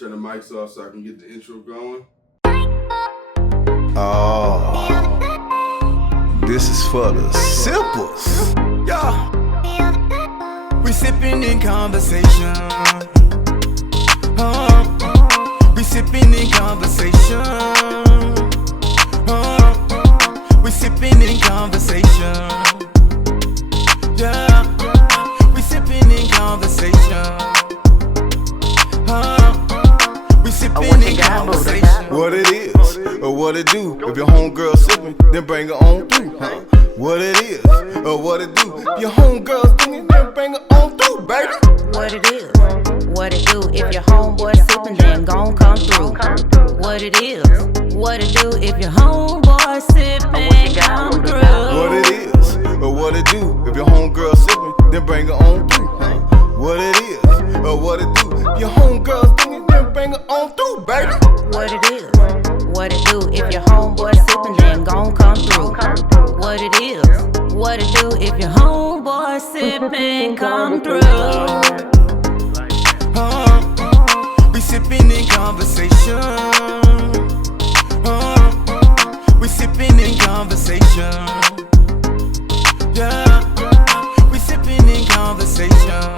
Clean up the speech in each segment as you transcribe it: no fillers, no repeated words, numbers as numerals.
turn the mics off so I can get the intro going. Oh, this is for the simples. Yeah, we sipping in conversation. We sipping in conversation. We sipping in conversation. Yeah, we sipping in conversation. We sipping in conversation. What it is, or what it do. If your homegirl sipping, then bring her on through, huh? What it is, or what it do. If your homegirl singing, then bring her on through, baby. What it is, what it do. If your homeboy sipping, then gon' come through. What it is, what it do. If your homeboy sipping, come through. What it is, or what it do. If your homegirl sipping, then bring her on through, huh? What it is, or what it do. If your homegirl singing, then bring her on through, baby. What it is, what it do. If your homeboy sipping, then gon' come through. What it is, what it do. If your homeboy sipping, come through. We sipping in conversation. We sipping in conversation. Yeah, we sipping in conversation.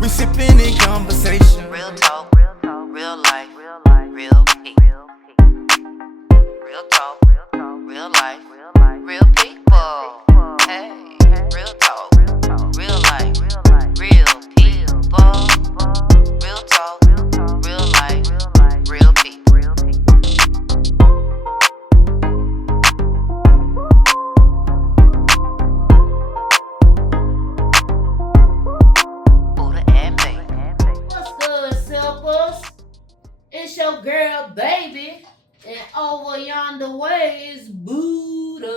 We sipping in conversation. Real talk, real life, real people. Real talk, real life, real people. Hey, real talk, real life, real people. Real talk, real life, real people. Buddha and Baby. What's good, Silpers? It's your girl, Baby, and over yonder way is Buddha.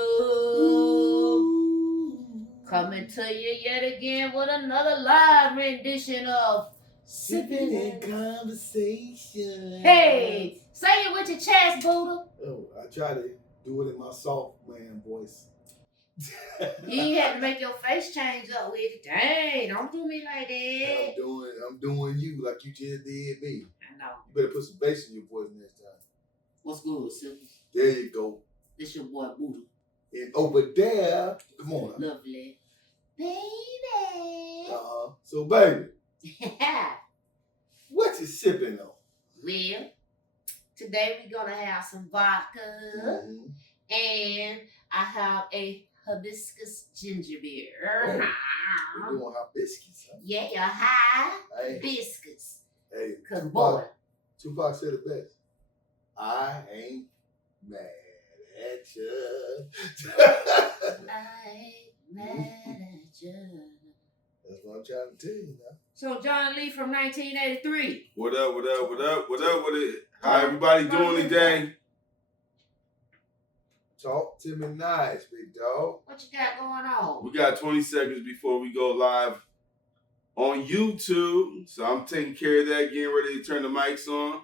Coming to you yet again with another live rendition of Sippin and Conversations. Hey, say it with your chest, Buddha. Oh, I try to do it in my soft man voice. You ain't had to make your face change up with it. Dang, don't do me like that. I'm doing you like you just did me. I know. You better put some bass in your voice next time. What's good, Silpers? There you go. This your boy, Buddha. And over there, come on. Lovely. Baby. So, baby, what you sipping on? Well, today we're gonna have some vodka, and I have a hibiscus ginger beer. We're doing hibiscus, huh? Yeah, hibiscus. Hey, Cause boy, Tupac said it best. I ain't mad at you. I ain't mad at you. That's what I'm trying to tell you now. So Johnleefrom1983. What up with it? How everybody doing today? Talk to me nice, big dog. What you got going on? We got 20 seconds before we go live on YouTube. So I'm taking care of that, getting ready to turn the mics on.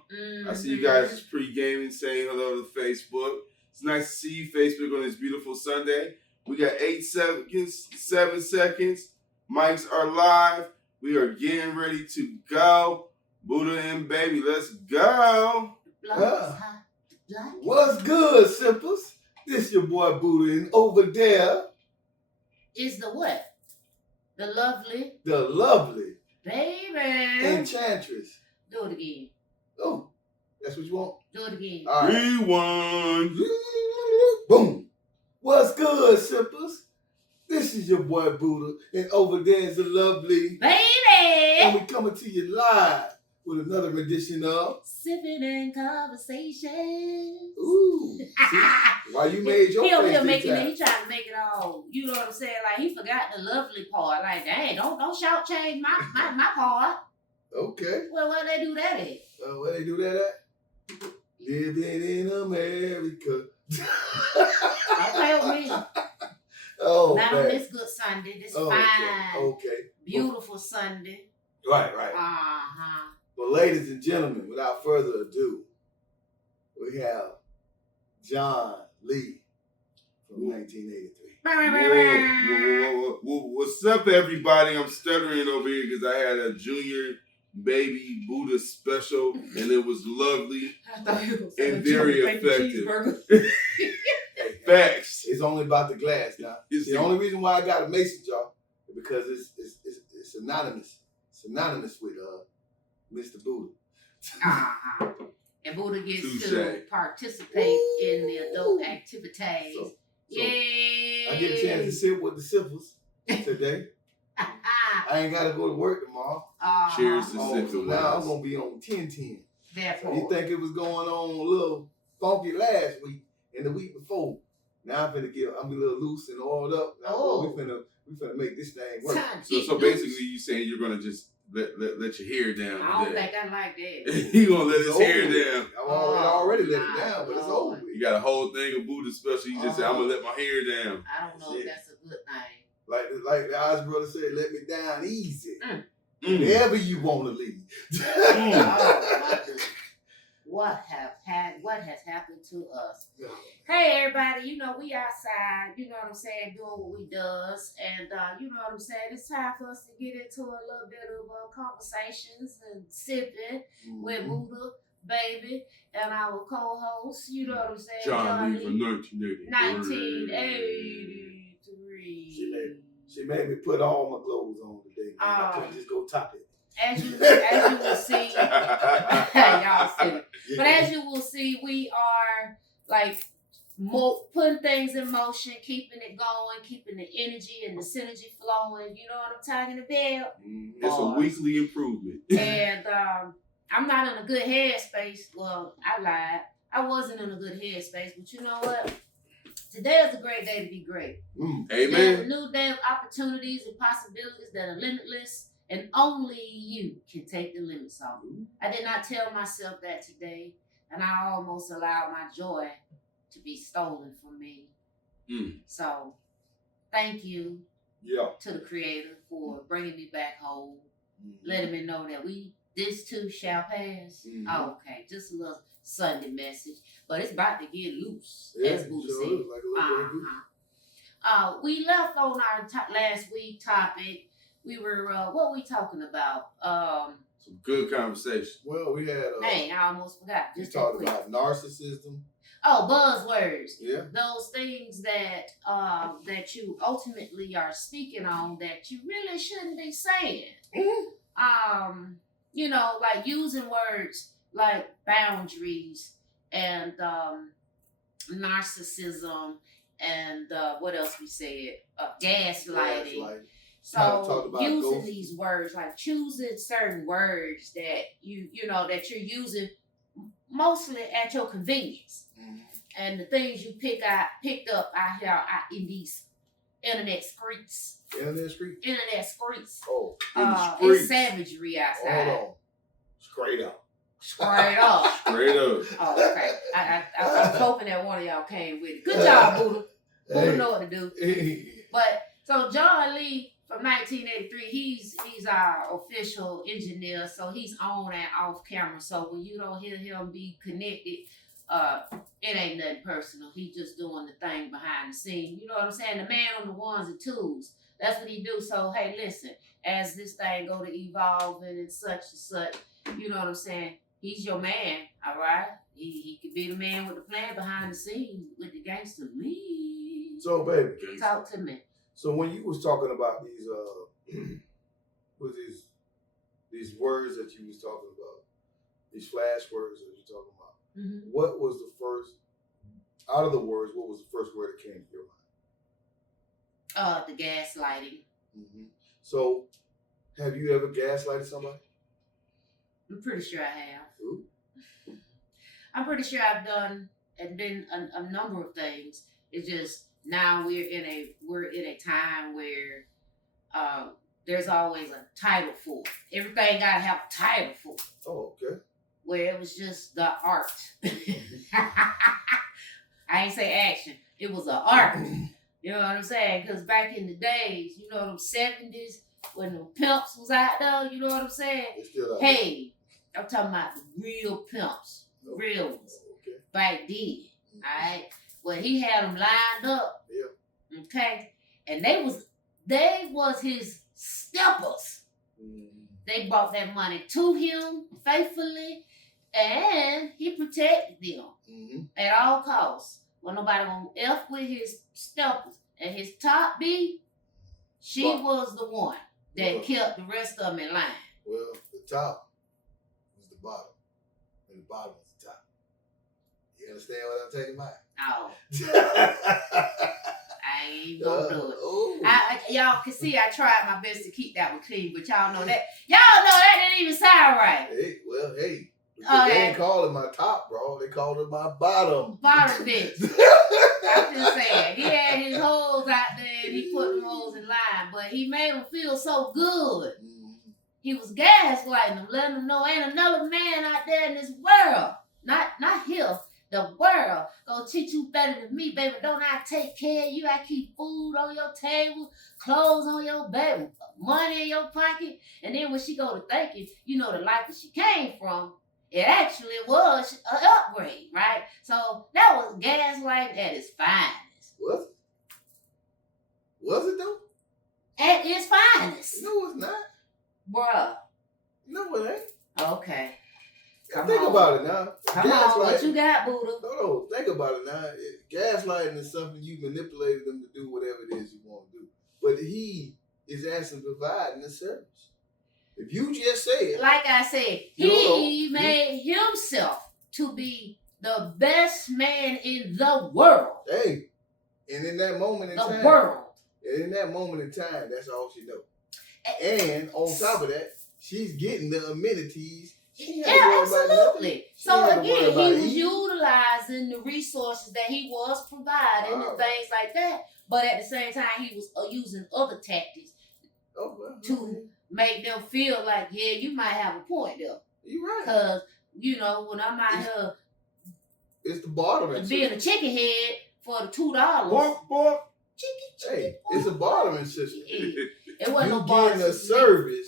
I see you guys is pre-gaming, saying hello to Facebook. It's nice to see you, Facebook, on this beautiful Sunday. We got 8 seconds, 7 seconds. Mics are live. We are getting ready to go. Buddha and Baby, let's go. What's good, Simples? This your boy Buddha, and over there Is the what? The lovely the lovely baby. Enchantress. Do it again. Oh, that's what you want? Do it again. All right. Rewind. Boom. What's good, Simples? This is your boy Buddha, and over there is the lovely Baby. and we coming to you live with another edition of Sippin and Conversations. Ooh. See? Why you made your He over face here this making time? it, he trying to make it all, you know what I'm saying? Like he forgot the lovely part. Like, dang, don't shout change my part. Okay. Well, where they do that at? Where they do that at? Living in America. Okay with me. Oh, Not man. on this good Sunday. This Okay. fine, Okay. beautiful Sunday. Right. Uh-huh. Well, ladies and gentlemen, without further ado, we have John Lee from 1983. What's up, everybody? I'm stuttering over here because I had a junior Baby Buddha special, and it was lovely I thought you was and very effective. Facts. It's only about the glass now. The only reason why I got a mason jar is because it's synonymous. Synonymous with Mr. Buddha. Uh-huh. And Buddha gets Touché. to participate in the adult activities. So Yay! I get a chance to sit with the sippers today. I ain't got to go to work tomorrow. Cheers to So Sippin' now I'm Wise. going to be on 10-10. Therefore, You think it was going on a little funky last week and the week before. Now I'm a little loose and oiled up. Now we finna make this thing work. So basically you saying you're gonna just let your hair down. I don't think I like that. He gonna let his hair down. I already let it down, but it's over with. You got a whole thing of Buddha special. You just say, I'm gonna let my hair down. I don't know if that's a good thing. Like the Oz brother said, let me down easy. Whenever you want to leave. What has happened to us? Hey everybody, we outside, you know what I'm saying, doing what we does, and you know what I'm saying, it's time for us to get into a little bit of conversations and sipping with Buddha, Baby, and our co-host, you know what I'm saying, Johnleefrom1983. 1983. She made me put all my clothes on today. I couldn't just go top it. As you will see, y'all silly. But as you will see, we are like putting things in motion, keeping it going, keeping the energy and the synergy flowing. You know what I'm talking about? It's a weekly improvement. And I'm not in a good headspace. Well, I lied. I wasn't in a good headspace, but you know what? Today is a great day to be great. Amen. There's a new day of opportunities and possibilities that are limitless. And only you can take the limits off. I did not tell myself that today, and I almost allowed my joy to be stolen from me. So, thank you to the Creator for bringing me back home, letting me know that this too shall pass. Oh, okay, just a little Sunday message, but it's about to get loose, as Buddha said. We left on our last week topic. We were, what were we talking about? Some good conversation. Well, we had... Dang, I almost forgot. We talked about narcissism. Oh, buzzwords. Yeah. Those things that that you ultimately are speaking on that you really shouldn't be saying. Like using words like boundaries and narcissism and what else we said? Gaslighting. So using these words, like choosing certain words that that you're using mostly at your convenience, and the things you picked up out here in these internet streets. Internet streets. Oh, it's savagery outside. Hold on. Straight up. Oh, okay. I was hoping that one of y'all came with it. Good job, Buddha. Buddha know what to do. But so John Lee from 1983, he's our official engineer, so he's on and off camera. So when you don't hear him be connected, it ain't nothing personal. He's just doing the thing behind the scene. You know what I'm saying? The man on the ones and twos. That's what he do. So hey, listen, as this thing go to evolving and such, you know what I'm saying? He's your man, all right? He could be the man with the plan behind the scenes with the gangster lead. So baby, talk to me. So when you was talking about these words that you was talking about, these flash words that you're talking about, what was the first, out of the words, what was the first word that came to your mind? The gaslighting. So, have you ever gaslighted somebody? I'm pretty sure I have. Ooh. I'm pretty sure I've done and been a number of things. It's just now we're in a time where there's always a title for it. Everything gotta have a title for it. Oh, okay. Where it was just the art. I ain't say action. It was an art. You know what I'm saying? Because back in the days, you know, them 70s, when the pimps was out there, you know what I'm saying? Hey, I'm talking about the real pimps. Real ones. Okay. Back then. Alright? Well, he had them lined up. Yeah. Okay? And they was his steppers. they brought that money to him faithfully, and he protected them at all costs. Well, nobody gonna F with his steppers. And his top B, she was the one that kept the rest of them in line. Well, the top was the bottom, and the bottom was the top. You understand what I'm talking about? Oh. I ain't gonna do it. Y'all can see I tried my best to keep that one clean, but y'all know that. Y'all know that didn't even sound right. Hey. They ain't call it my top, bro. They called it my bottom. Bottom bitch. I'm just saying. He had his hoes out there and he put them hoes in line, but he made them feel so good. He was gaslighting them, letting them know ain't another man out there in this world. Not here. The world gonna treat you better than me, baby. Don't I take care of you? I keep food on your table, clothes on your back, money in your pocket. And then when she go to thinking, you know, the life that she came from, it actually was an upgrade, right? So that was gaslighting at its finest. Was it? Was it though? At its finest. No, it's not. Bruh. No, it ain't. Okay. Think about it now. Come on, what you got, Buddha? No, think about it now. Gaslighting is something you manipulated them to do whatever it is you want to do. But he is actually providing the service. If you just say it. Like I said, he made himself to be the best man in the world. Hey, and in that moment in time. The world. And in that moment in time, that's all she knows. And on top of that, she's getting the amenities. Yeah, absolutely. So again, he was utilizing the resources that he was providing and things like that. But at the same time, he was using other tactics to make them feel like, yeah, you might have a point there. You're right. Because, you know, when I'm out here, it's the bartering being a chicken head for the $2. Boy. Hey, it's a bartering system. It wasn't no bartering a service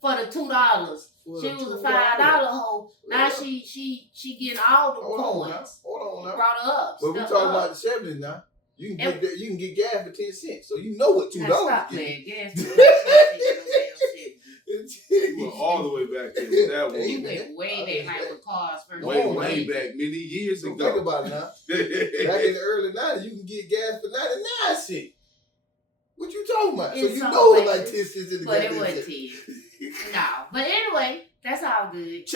for the $2. She was a $5 hoe. Now she getting all the coins. Hold on now. Brought her up. But we talking about the 70s now. You can get gas for 10 cents. So you know what $2 stop playing gas. You went all the way back there with that one. You went way back with cars first. Way back many years ago. Think about it now. Back in the early 90s, you can get gas for 99 cents. What you talking about? So you know it like 10 cents in the gas. But it wasn't 10. No. But anyway, that's all good.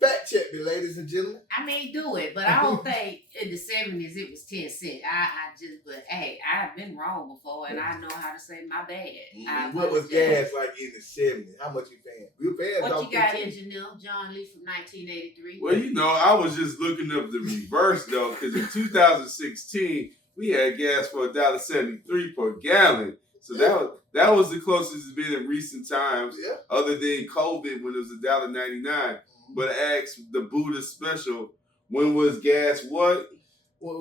Fact check me, ladies and gentlemen. I mean, do it, but I don't think in the 70s it was 10 cents. But hey, I've been wrong before, and I know how to say my bad. What was gas like in the 70s? How much you paying? We were paying what you got, 15. engineer John Lee from 1983? Well, you know, I was just looking up the reverse though, because in 2016 we had gas for $1.73 per gallon. So that was the closest it's been in recent times, other than COVID when it was $1.99. But I asked the Buddha special, when was gas what? What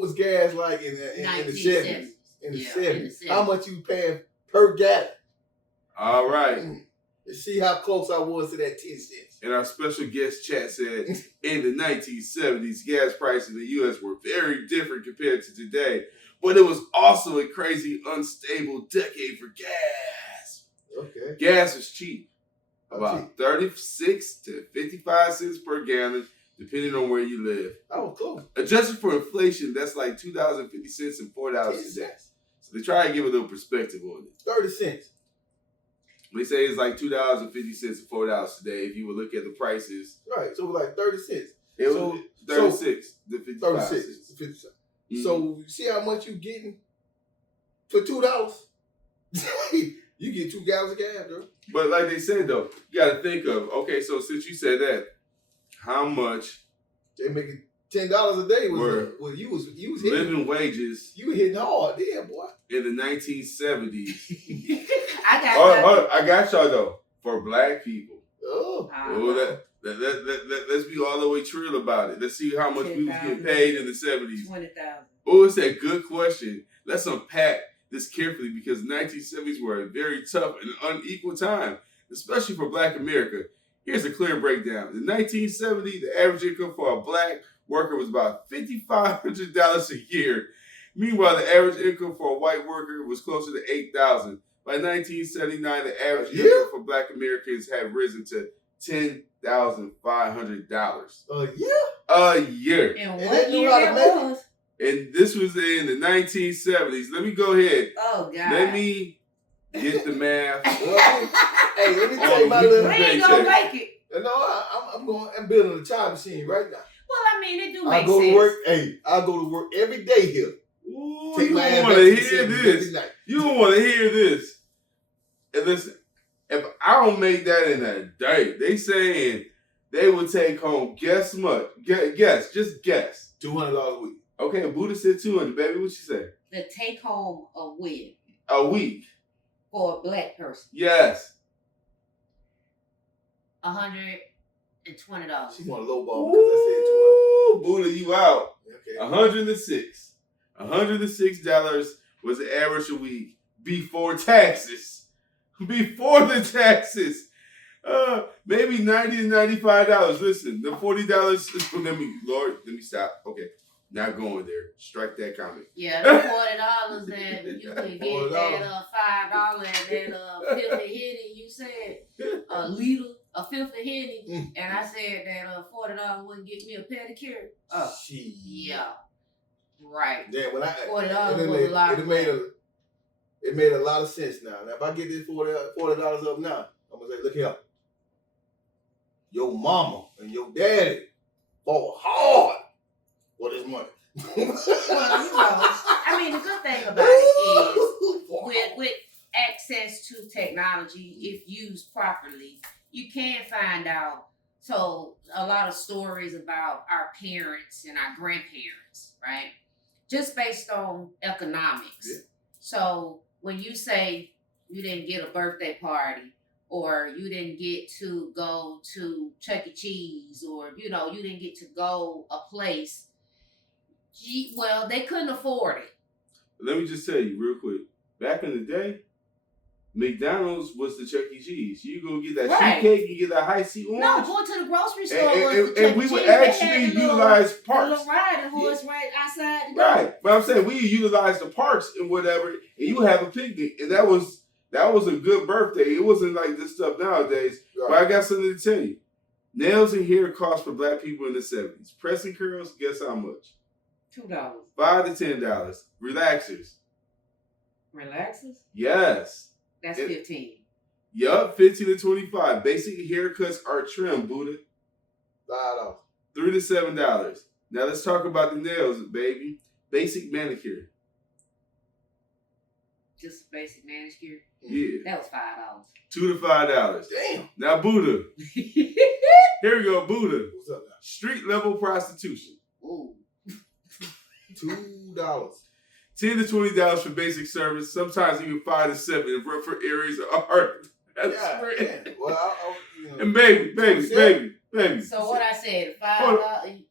was gas like in the 70s? In the 70s. How much you paying per gallon? All right. Let's see how close I was to that 10 cents. And our special guest chat said, in the 1970s, gas prices in the U.S. were very different compared to today. But it was also a crazy, unstable decade for gas. Okay. Gas was cheap. About 36 to 55 cents per gallon, depending on where you live. That was close. Adjusted for inflation, that's like $2.50 and $4 today. So they try to give a little perspective on it. 30 cents. They say it's like $2.50 and $4 today if you would look at the prices. Right, so it was like 30 cents. It was 36 to 55 cents. 36 to 50 cents. Mm-hmm. So you see how much you getting for $2? You get 2 gallons of gas, bro. But like they said though, you got to think of, okay, so since you said that, how much they making $10 a day was you was hitting, living wages. You were hitting hard, yeah, boy. In the 1970s. I got y'all though. For black people. Let's be all the way true about it. Let's see how much we was getting paid in the 70s. 20,000. Oh, it's a good question. Let's unpack this carefully because the 1970s were a very tough and unequal time, especially for Black America. Here's a clear breakdown. In 1970, the average income for a black worker was about $5,500 a year. Meanwhile, the average income for a white worker was closer to $8,000. By 1979, the average Yeah. income for Black Americans had risen to $10,500 A year. And And what they knew year how to that make it. was? And this was in the 1970s. Let me go ahead. Oh, God. Let me get the math. Well, hey, let me tell you my we little. We ain't gonna make it. No, I'm building a time machine right now. Well, I mean, it do I make go sense. to work. Hey, I go to work every day here. Ooh, Take you my don't ass want back to the hear 70s this. every night. You don't want to hear this. And listen, if I don't make that in a day, they saying they would take home, guess what? Guess, just guess. $200 a week. Okay, Buddha said 200, baby. What you say? The take home a win A week. for a Black person, Yes. $120. She want a low ball because I said 200. Ooh, Buddha, you out. Okay. $106. $106 was the average a week before taxes. Before the taxes. Maybe $90 to $95. Listen, the $40. Let me stop. Okay, not going there. Strike that comment. Yeah, the $40 that you could get $40. that $5 and that 50 Henny. You said a liter, a 50 Henny, and I said that $40 wouldn't get me a pedicure. She. Yeah, right. Yeah, when I $40 it was a lot. It made a lot of sense now. Now, if I get this $40 up now, I'm gonna say, look here, your mama and your daddy fought hard for this money. Well, you know, I mean, the good thing about it is with access to technology, if used properly, you can find out. So a lot of stories about our parents and our grandparents, right? Just based on economics. Yeah. So when you say you didn't get a birthday party, or you didn't get to go to Chuck E. Cheese, or, you know, you didn't get to go a place, well, they couldn't afford it. Let me just tell you real quick. Back in the day, McDonald's was the Chuck E. Cheese. You go get that Right. cheesecake, you get that high C orange. No, going to the grocery store was and, the and Chuck E. we Cheese. would They had actually the little- utilize the parks. little riding horse right outside the door. Right. But I'm saying we utilize the parks and whatever, and you have a picnic. And that was a good birthday. It wasn't like this stuff nowadays. Right. But I got something to tell you. Nails and hair cost for Black people in the 70s. Pressing curls, guess how much? $2. $5 to $10. Relaxers. Relaxers? Yes. That's It- 15. Yup, 15 to 25. Basic haircuts are trim, Buddha. $5. $3 to $7. Now let's talk about the nails, baby. Basic manicure. Just basic manicure. Yeah. That was $5. $2 to $5. Damn. Now Buddha. Here we go, Buddha. What's up now? Street level prostitution. Ooh. $2. $10 to $20 for basic service. Sometimes even $5 to $7 in rougher areas of art. That's Yeah, great. yeah. Well, And baby. So what I said, $5.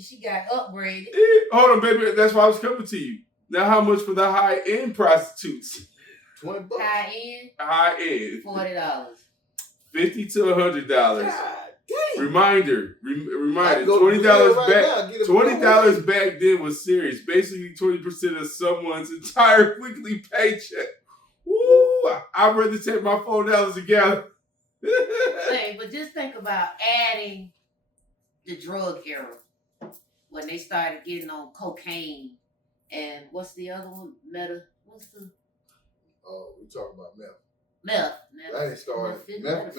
She got upgraded. Hold on, baby. That's why I was coming to you. Now, how much for the high end prostitutes? $20. High end, High end, $40. $50 to $100. God damn. Reminder, I $20 go to jail right back. now, get a $20 back then was serious. Basically, 20% of someone's entire weekly paycheck. Woo! I'd rather take my $4 a gallon. Hey, but just think about adding the drug era when they started getting on cocaine and what's the other one? Oh, we talking about meth. Meth. That ain't started. Meth.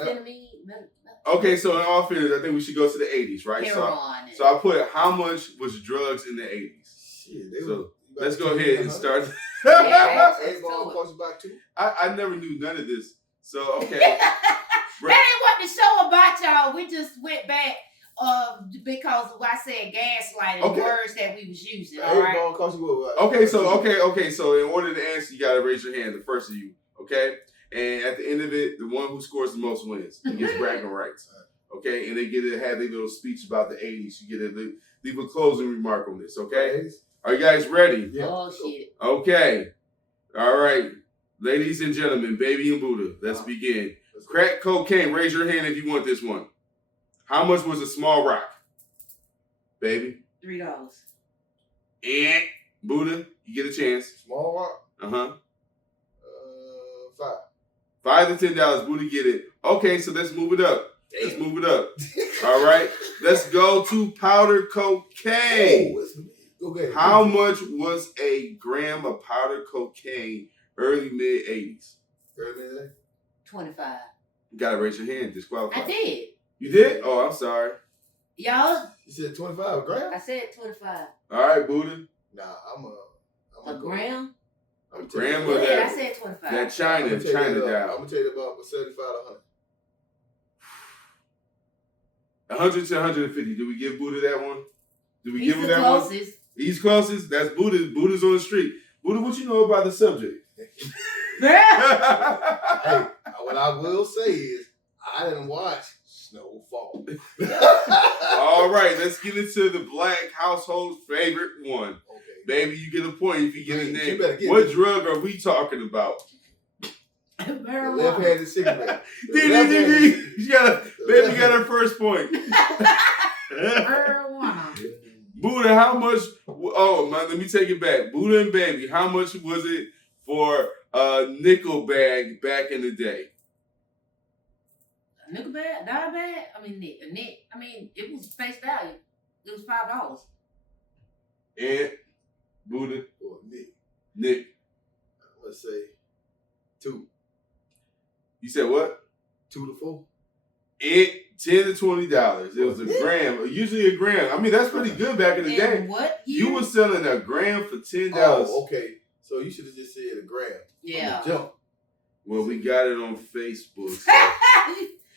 Okay, so in all fairness, I think we should go to the 80s, right? Heroin. So I put how much was drugs in the 80s. Shit, So let's go ahead and start. Yeah, Ain't gonna cost about $2. I never knew none of this. So, okay. That ain't what the show about, y'all. We just went back because of what I said, gaslighting, Okay. words that we was using, all Ain't right? gonna cost you what? Okay, so in order to answer, you gotta raise your hand, the first of you, okay? And at the end of it, the one who scores the most wins and gets bragging rights. Okay, and they get to have their little speech about the 80s. You get to leave a closing remark on this, okay? Are you guys ready? Yeah. Oh, shit. Okay. All right. Ladies and gentlemen, Baby and Buddha, let's begin. Crack cocaine, raise your hand if you want this one. How much was a small rock? Baby? $3. And Buddha, you get a chance. Small rock. Uh-huh. $5. $5 to $10, Buddha get it. Okay, so let's move it up. Let's move it up. All right. Let's go to powder cocaine. Okay. How much was a gram of powder cocaine early mid 80s? Early mid 25. You gotta raise your hand. Disqualified. I did. You did? Oh, I'm sorry. Y'all? You said 25 a gram? I said 25. All right, Buddha. Nah, I'm a gram? A gram of Yeah, that. I said 25. That China down. dial. I'm gonna tell you about 75 to 100. 100 to 150. Do we give Buddha that one? Do we He's give him the that closest. one? He's closest. That's Buddha. Buddha's on the street. Buddha, what you know about the subject? Hey, what I will say is, I didn't watch Snowfall. All right, let's get into the black household's favorite one. Okay. Baby, you get a point if you get in You there. better get What it. drug are we talking about? Marijuana. Left-handed cigarette. You got her first point. Marijuana. Buddha, how much? Oh man, let me take it back. Buddha and Baby, how much was it for a nickel bag back in the day? A nickel bag? Dime bag? I mean, Nick. I mean, it was face value. It was $5. And Buddha, Or Nick. Let's say 2. You said what? 2 to 4. $10 to $20. It was a gram. Usually a gram. I mean, that's pretty good back in the day. What year? You were selling a gram for $10. Oh, okay. So you should have just said a gram. Yeah. Jump. Well, we got it on Facebook. So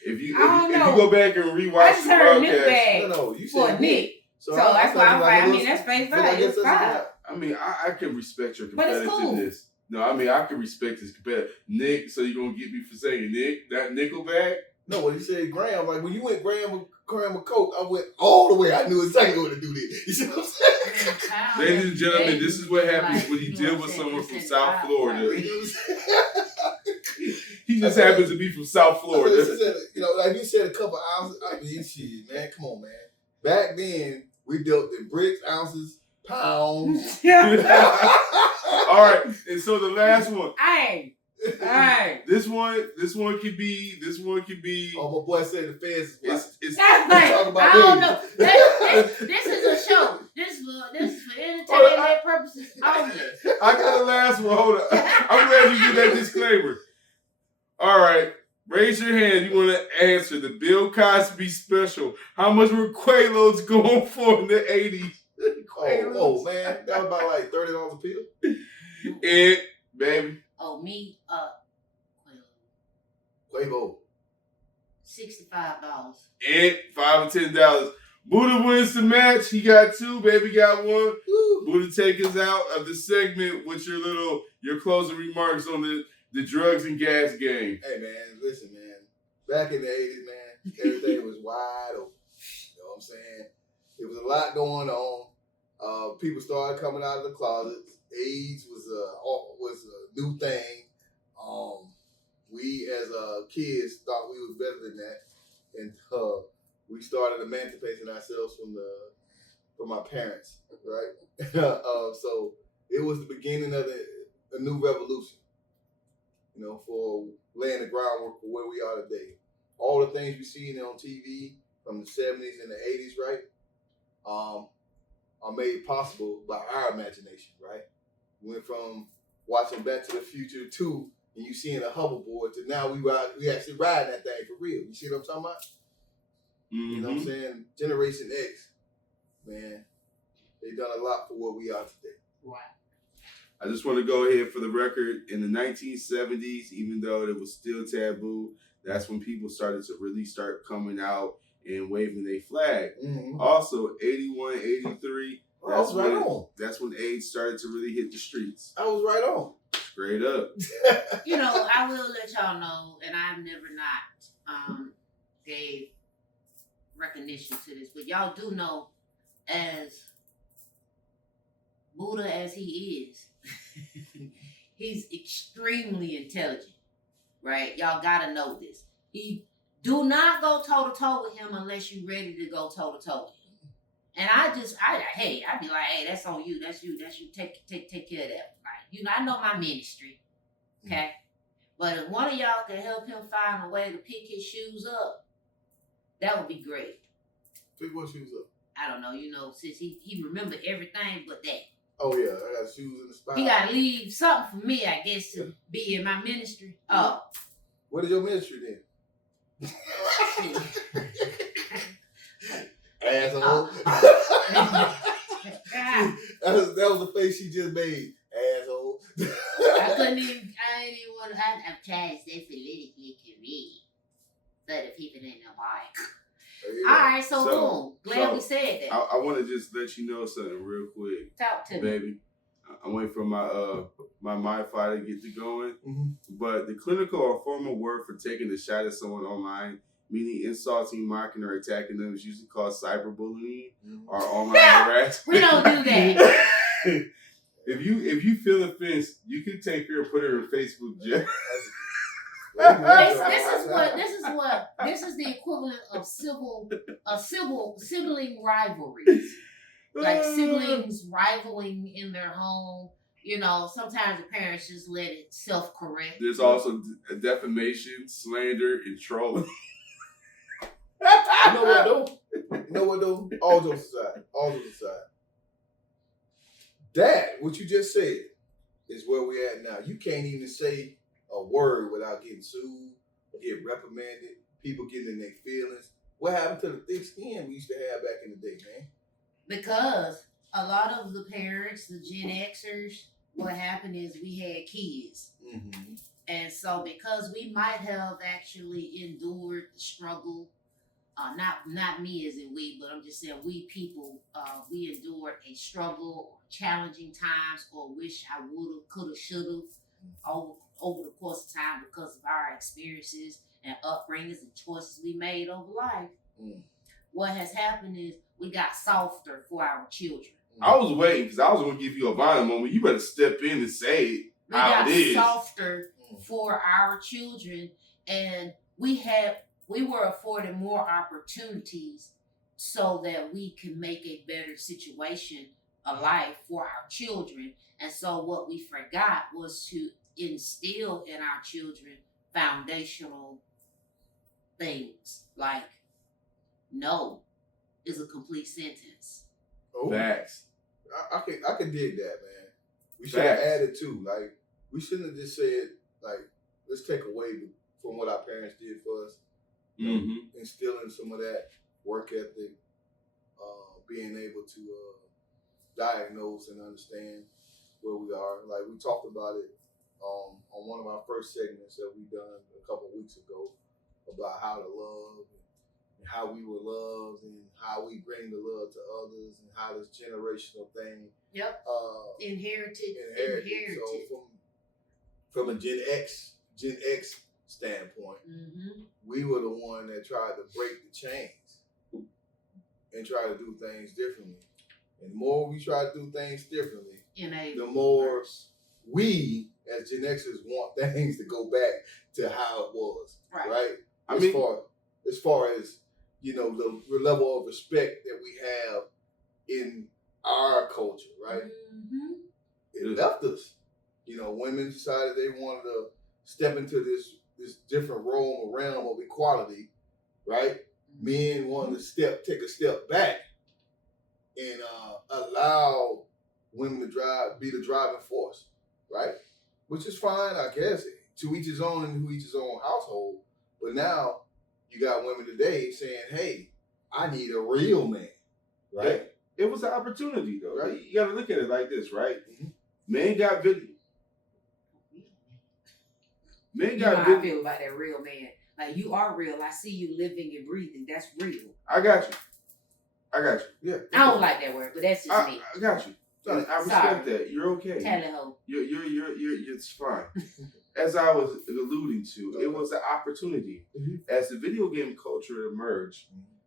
if you go back and rewatch I just the heard Nick broadcast, bag No, you for said Nick. So I that's why I'm thought like, I it mean, was- that's face so I value. guess It's that's a $5. wrap. I mean, I can respect your But it's cool. competitiveness. No, I mean, I can respect his competitive. Nick, so you're going to get me for saying Nick, that nickel bag? No, when you said gram, like when you went gram of coke, I went all the way. I knew exactly what to do there. You see what I'm saying? Ladies and gentlemen, this is what happens when you deal with someone from South Florida. He just happens to be from South Florida. You know, like you said, a couple ounces. I mean, shit, man, come on, man. Back then, we dealt in bricks, ounces, pounds. All right, and so the last one. Hey. This one could be. Oh, my boy said the feds is It's That's like, I don't know. This is a show. This is for entertainment purposes only. I got the last one. Hold on. I'm glad you did that disclaimer. All right. Raise your hand. You want to answer the Bill Cosby special. How much were Quaaludes going for in the 80s? Oh, man. That was about like $30 a pill. And, baby. Oh, me, Quavo. $65. And $5 or $10. Buddha wins the match. He got 2. Baby got 1. Woo. Buddha, take us out of the segment with your closing remarks on the drugs and gas game. Hey, man, listen, man. Back in the 80s, man, everything was wide open. You know what I'm saying? There was a lot going on. People started coming out of the closets. AIDS was a new thing. We as kids thought we was better than that, and we started emancipating ourselves from our parents, right? So it was the beginning of a new revolution, you know, for laying the groundwork for where we are today. All the things we see on TV from the 70s and the 80s, right, are made possible by our imagination, right? We went from watching Back to the Future 2 and you seeing a hoverboard to now we actually riding that thing for real. You see what I'm talking about? Mm-hmm. You know what I'm saying? Generation X, man, they done a lot for where we are today. Right. I just want to go ahead for the record. In the 1970s, even though it was still taboo, that's when people started to really start coming out and waving their flag. Mm-hmm. Also, 81, 83, I was right on. That's when AIDS started to really hit the streets. I was right on. Straight up. You know, I will let y'all know, and I've never not gave recognition to this, but y'all do know, as Buddha as he is, he's extremely intelligent, right? Y'all gotta know this. Do not go toe to toe with him unless you're ready to go toe to toe with him. And I'd be like, hey, that's on you. That's you. Take care of that. Like, you know, I know my ministry. Okay. But if one of y'all can help him find a way to pick his shoes up, that would be great. Pick what shoes up? I don't know, since he remembered everything but that. Oh yeah, I got shoes in the spine. He got to leave something for me, I guess, to be in my ministry. Oh. What is your ministry then? Asshole. that was the face she just made. Asshole. I didn't even want to. I'm trying to stay politically correct. So the people in the bike. Yeah. All right, so boom. Glad we said that. I want to just let you know something real quick. Talk to me. Baby. I'm waiting for my MiFi to get to going. Mm-hmm. But the clinical or formal word for taking a shot at someone online, meaning insulting, mocking, or attacking them, is usually called cyberbullying or online harassment. We don't do that. If you feel offense, you can take her and put her in Facebook jail. This is the equivalent of sibling rivalries. Like siblings rivaling in their home. Sometimes the parents just let it self-correct. There's also defamation, slander, and trolling. You know what though? All jokes aside. That, what you just said, is where we're at now. You can't even say a word without getting sued, get reprimanded, people getting in their feelings. What happened to the thick skin we used to have back in the day, man? Because a lot of the parents, the Gen Xers, what happened is we had kids. Mm-hmm. And so because we might have actually endured the struggle, not me as in we, but I'm just saying we people, we endured a struggle or challenging times or wish I woulda, coulda, shoulda over the course of time because of our experiences and upbringings and choices we made over life. Mm. What has happened is we got softer for our children. I was waiting because I was going to give you a violent moment. You better step in and say it. We got softer for our children, and we were afforded more opportunities so that we can make a better situation of life for our children. And so what we forgot was to instill in our children foundational things like no is a complete sentence. Oh, facts. I can dig that, man. We should have added too. Like, we shouldn't have just said, like, let's take away from what our parents did for us. Mm-hmm. Instilling some of that work ethic, being able to diagnose and understand where we are. Like, we talked about it on one of our first segments that we done a couple of weeks ago about how to love and how we were loved and how we bring the love to others and how this generational thing. Yep. Inherited. So from a Gen X standpoint, mm-hmm. we were the one that tried to break the chains and try to do things differently. And the more we try to do things differently, the more we as Gen Xers want things to go back to how it was. Right? As far as, the level of respect that we have in our culture, right? Mm-hmm. It left us. Women decided they wanted to step into this different realm of equality, right? Mm-hmm. Men wanted to take a step back and allow women to be the driving force, right? Which is fine, I guess. To each his own and to each his own household. But now you got women today saying, "Hey, I need a real man," right? It was an opportunity, though. Right? You got to look at it like this, right? Mm-hmm. Men got video. Men got how video. I feel about that real man. Like, you are real. I see you living and breathing. That's real. I got you. Yeah. I don't like that word, but that's just me. I got you. I respect that. You're okay. Tally ho. You're it's fine. As I was alluding to, it was an opportunity. Mm-hmm. As the video game culture emerged,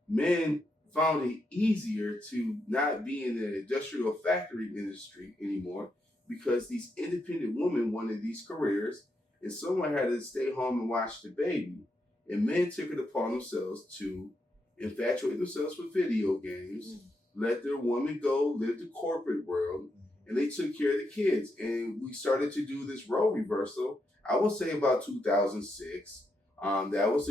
men found it easier to not be in the industrial factory industry anymore because these independent women wanted these careers and someone had to stay home and watch the baby. And men took it upon themselves to infatuate themselves with video games, let their woman go live the corporate world, and they took care of the kids. And we started to do this role reversal. I would say about 2006. That was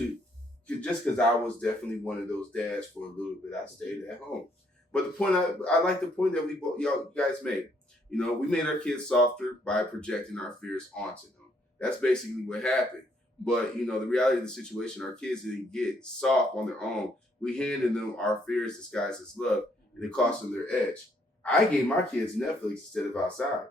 just because I was definitely one of those dads for a little bit. I stayed at home. But the point I like the point that you guys made. You know, we made our kids softer by projecting our fears onto them. That's basically what happened. But, you know, the reality of the situation, our kids didn't get soft on their own. We handed them our fears disguised as love, and it cost them their edge. I gave my kids Netflix instead of outside.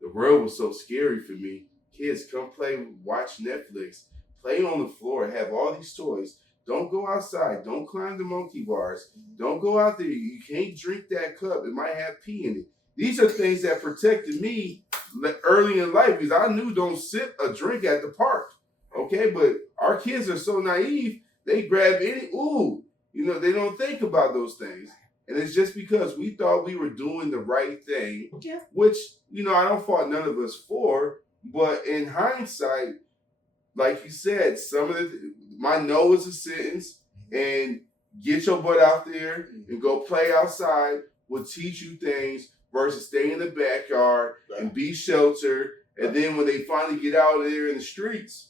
The world was so scary for me. Kids, come play, watch Netflix, play on the floor, have all these toys. Don't go outside. Don't climb the monkey bars. Don't go out there. You can't drink that cup. It might have pee in it. These are things that protected me early in life because I knew don't sip a drink at the park. Okay, but our kids are so naive, they grab any, they don't think about those things. And it's just because we thought we were doing the right thing, which, I don't fault none of us for, but in hindsight, like you said, my no is a sentence, and get your butt out there and go play outside will teach you things versus stay in the backyard and be sheltered. And then when they finally get out there in the streets,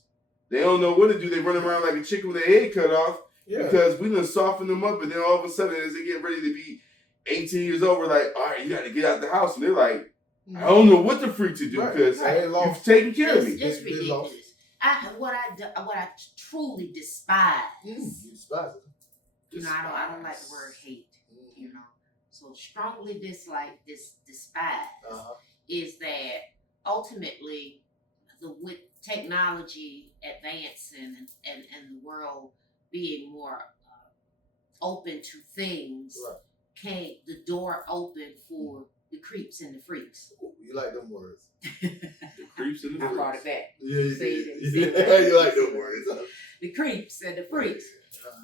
they don't know what to do. They run around like a chicken with their head cut off because we done soften them up. And then all of a sudden, as they get ready to be 18 years old, we're like, all right, you got to get out the house. And they're like, I don't know what the freak to do because you've taken care of me. It's ridiculous. What I truly despise. You despise it. I don't like the word hate. So strongly dislike despise is that ultimately with technology advancing and the world being more open to things, the door open for the creeps and the freaks. Ooh, you like them words. The creeps and the freaks. I brought it back. Yeah, you like them words. The creeps and the freaks.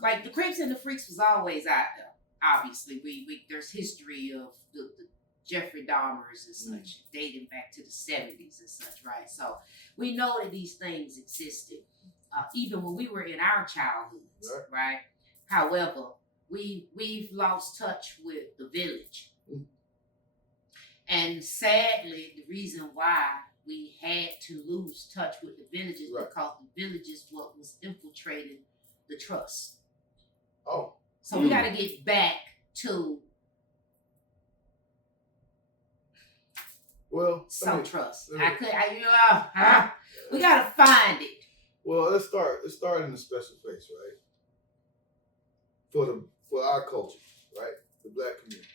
Like the creeps and the freaks was always out there. Obviously, there's history of the Jeffrey Dahmers and such, dating back to the 70s and such, right? So we know that these things existed, even when we were in our childhoods, right? However, we've lost touch with the village. And sadly, the reason why we had to lose touch with the villages because the village is what was infiltrating the trust. Oh. So we got to get back to some trust. We got to find it. Well, let's start in a special place, right? For our culture, right? The Black community.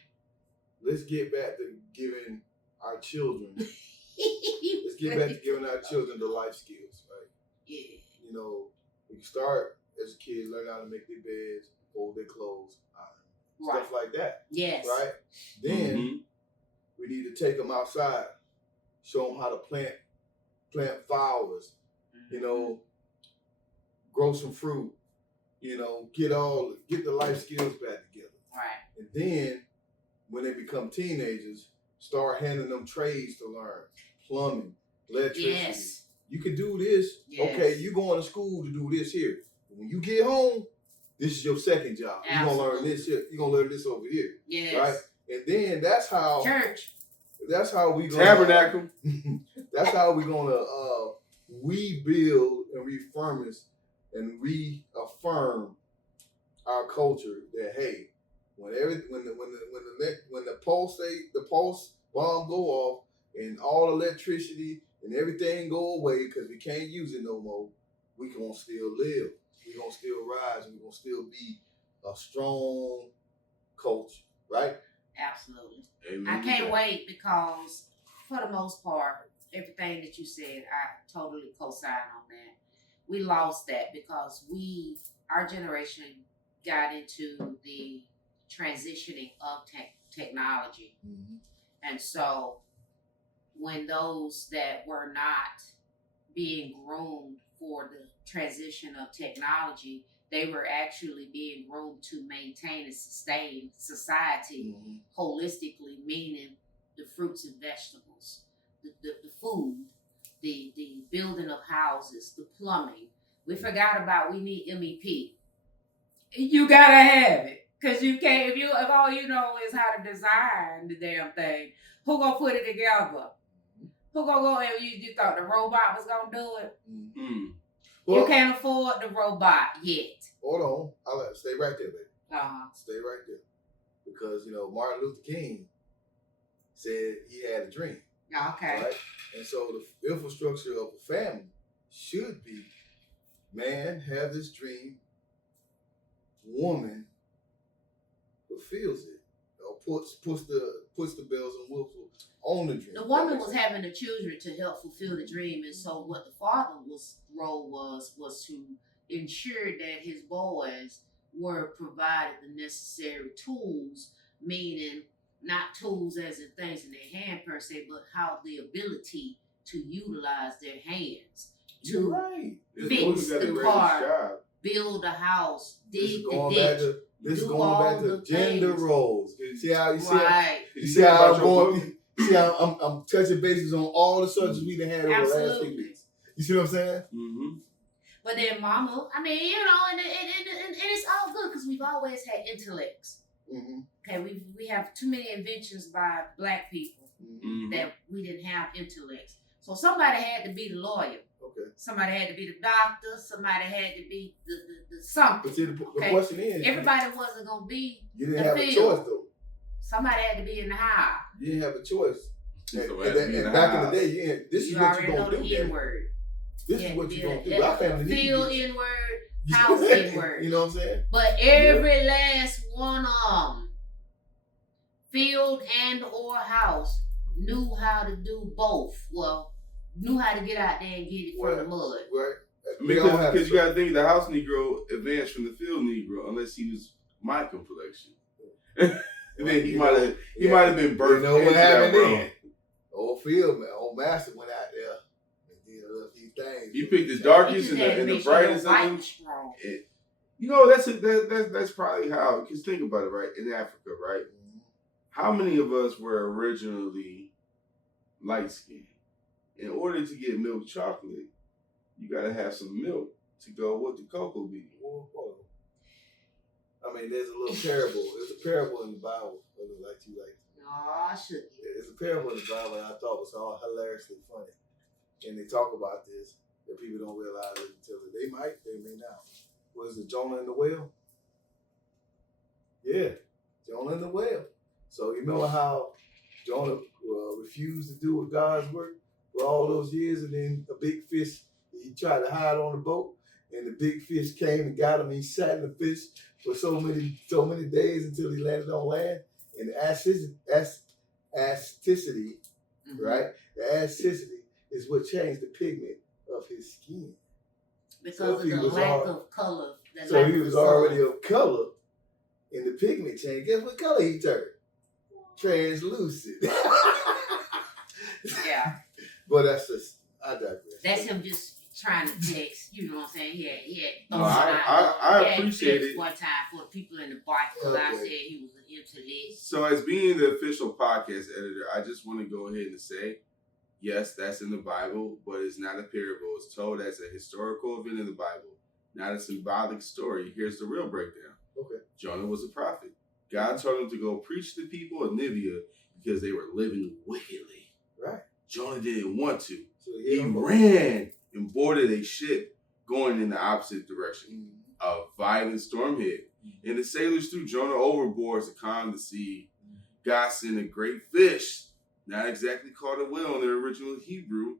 Let's get back to giving our children. Let's get back to giving our children the life skills, right? Yeah. We start as kids, learn how to make their beds, fold their clothes, stuff like that. Yes. Right? Then we need to take them outside, show them how to plant flowers, grow some fruit, get the life skills back together. Right. And then when they become teenagers, start handing them trades to learn. Plumbing, electricity. Yes. You can do this. Yes. Okay, you're going to school to do this here. When you get home, this is your second job. You're going to learn this here. You're going to learn this over here. Yes. Right? And then that's how... Church. That's how we going Tabernacle. That's how we're going to rebuild and refurnish and reaffirm our culture that, hey, when the pulse bomb go off and all electricity and everything go away because we can't use it no more, we gonna still live. We gonna still rise and we gonna still be a strong culture, right? Absolutely. Amen. I can't wait because for the most part, everything that you said, I totally co-sign on that. We lost that because our generation got into the transitioning of technology. Mm-hmm. And so when those that were not being groomed for the transition of technology, they were actually being groomed to maintain and sustain society holistically, meaning the fruits and vegetables, the food, the building of houses, the plumbing. We forgot about we need MEP. You gotta have it. Cause you can't, if all you know is how to design the damn thing, who gonna put it together? Who gonna go and you thought the robot was gonna do it? Mm. You can't afford the robot yet. Hold on. I'll stay right there, baby. Uh-huh. Stay right there. Because, Martin Luther King said he had a dream. Okay. Right? And so the infrastructure of a family should be man have this dream, woman fulfills it. Puts the bells and whistles on the dream. The woman was having the children to help fulfill the dream, and so what the father's role was to ensure that his boys were provided the necessary tools, meaning not tools as in things in their hand per se, but how the ability to utilize their hands to fix the car, build a house, dig the ditch. This is going back to gender roles. See how you right. see how I'm going. See how I'm touching bases on all the subjects we done had over the last few weeks. You see what I'm saying? Mm-hmm. But then, Mama, I mean, and it's all good because we've always had intellects. Mm-hmm. Okay, we have too many inventions by Black people that we didn't have intellects. So somebody had to be the lawyer. Okay. Somebody had to be the doctor. Somebody had to be the something. But see, the question is, everybody wasn't gonna be. You didn't have a choice though. Somebody had to be in the house. You didn't have a choice. So and back in the day, this is what you're gonna do. This is what you're gonna do. Our family field N-word, house N-word. You know what I'm saying? But every last one of them, field and or house, knew how to do both. Well, knew how to get out there and get it from the mud. Right. Because you got to think the house Negro advanced from the field Negro, unless he was my complexion. And then he might have been birthed. You know what happened then? Old field man, old master went out there and did a little few things. You picked the darkest and the brightest of them. That's probably how. Because think about it, right? In Africa, right? Mm-hmm. How many of us were originally light skinned? In order to get milk chocolate, you gotta have some milk to go with the cocoa bean. I mean, there's a little parable. There's a parable in the Bible. No, I shouldn't. There's a parable in the Bible that I thought was all hilariously funny. And they talk about this, that people don't realize it until they might, they may not. What is it, Jonah and the whale? Yeah, Jonah and the whale. So you remember how Jonah refused to do God's work for all those years, and then a big fish, he tried to hide on the boat, and the big fish came and got him, and he sat in the fish for so many days until he landed on land. And the elasticity, right? The elasticity is what changed the pigment of his skin. Because of the lack of color. So he was already of color, and the pigment changed. Guess what color he turned? Translucent. Yeah. But that's just, I digress. That's him just trying to text, you know what I'm saying? He had I appreciate it. One time for the people in the bar because I said he was an intellect. So as being the official podcast editor, I just want to go ahead and say, yes, that's in the Bible, but it's not a parable. It's told as a historical event in the Bible, not a symbolic story. Here's the real breakdown. Okay. Jonah was a prophet. God told him to go preach to the people of Nineveh because they were living wickedly. Right. Jonah didn't want to. So he ran and boarded a ship going in the opposite direction. A violent storm hit, and the sailors threw Jonah overboard to calm the sea. God sent a great fish, not exactly called a whale in the original Hebrew,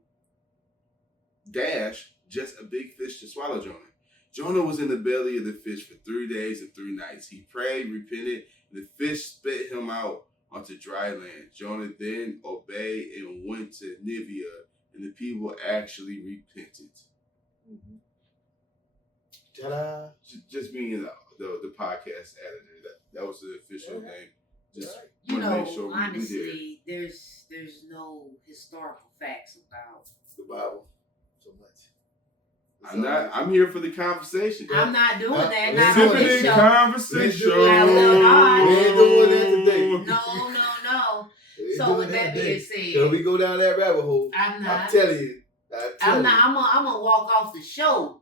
just a big fish to swallow Jonah. Jonah was in the belly of the fish for 3 days and 3 nights. He prayed, repented, and the fish spit him out onto dry land. Jonah then obeyed and went to Nineveh, and the people actually repented. Mm-hmm. Ta-da! Just being the podcast editor, that was the official name. Just you know, make sure honestly, there's no historical facts about the Bible so much. I'm here for the conversation. I'm not doing that. Not on this show. Conversation. We ain't doing that today. No. So with that being said, so we go down that rabbit hole. I'm not. I'm telling you. I'm gonna walk off the show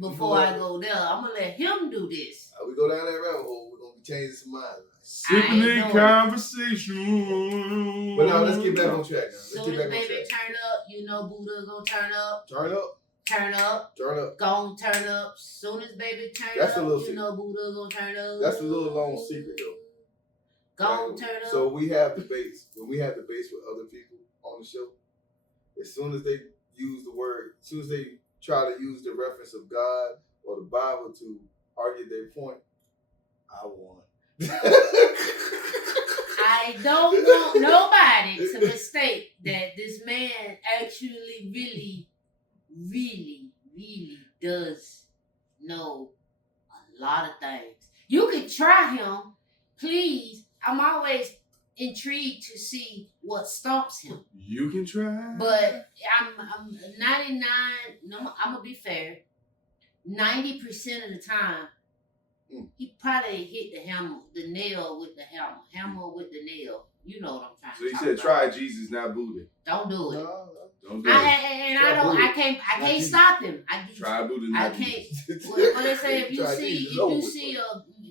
before I go there. I'm gonna let him do this. We go down that rabbit hole. We're gonna be changing some minds. Sippin and Conversations. But now let's get back on track now. Soon as baby turn up, you know Buddha gonna turn up. Turn up. Turn up. Turn up. Gon' turn up. Soon as baby turn That's up, a little you secret. know Buddha gonna turn up. That's a little long secret though. Gon' turn up. So we have debates. When we have debates with other people on the show, as soon as they use the word, as soon as they try to use the reference of God or the Bible to argue their point, I won. I don't want nobody to mistake that this man actually really does know a lot of things. You could try him, please. I'm always intrigued to see what stumps him. You can try. But I'm 99, no, I'm gonna be fair. 90% of the time, he probably hit the nail with the hammer with the nail. You know what I'm trying So to he talk said, about. try Jesus, not Buddha. Don't do it. No. Don't do it. And I don't. Buddha. I can't stop him. Try Buddha, I not can't. Jesus. What they say? If you Try see, Jesus if over you with, see bro.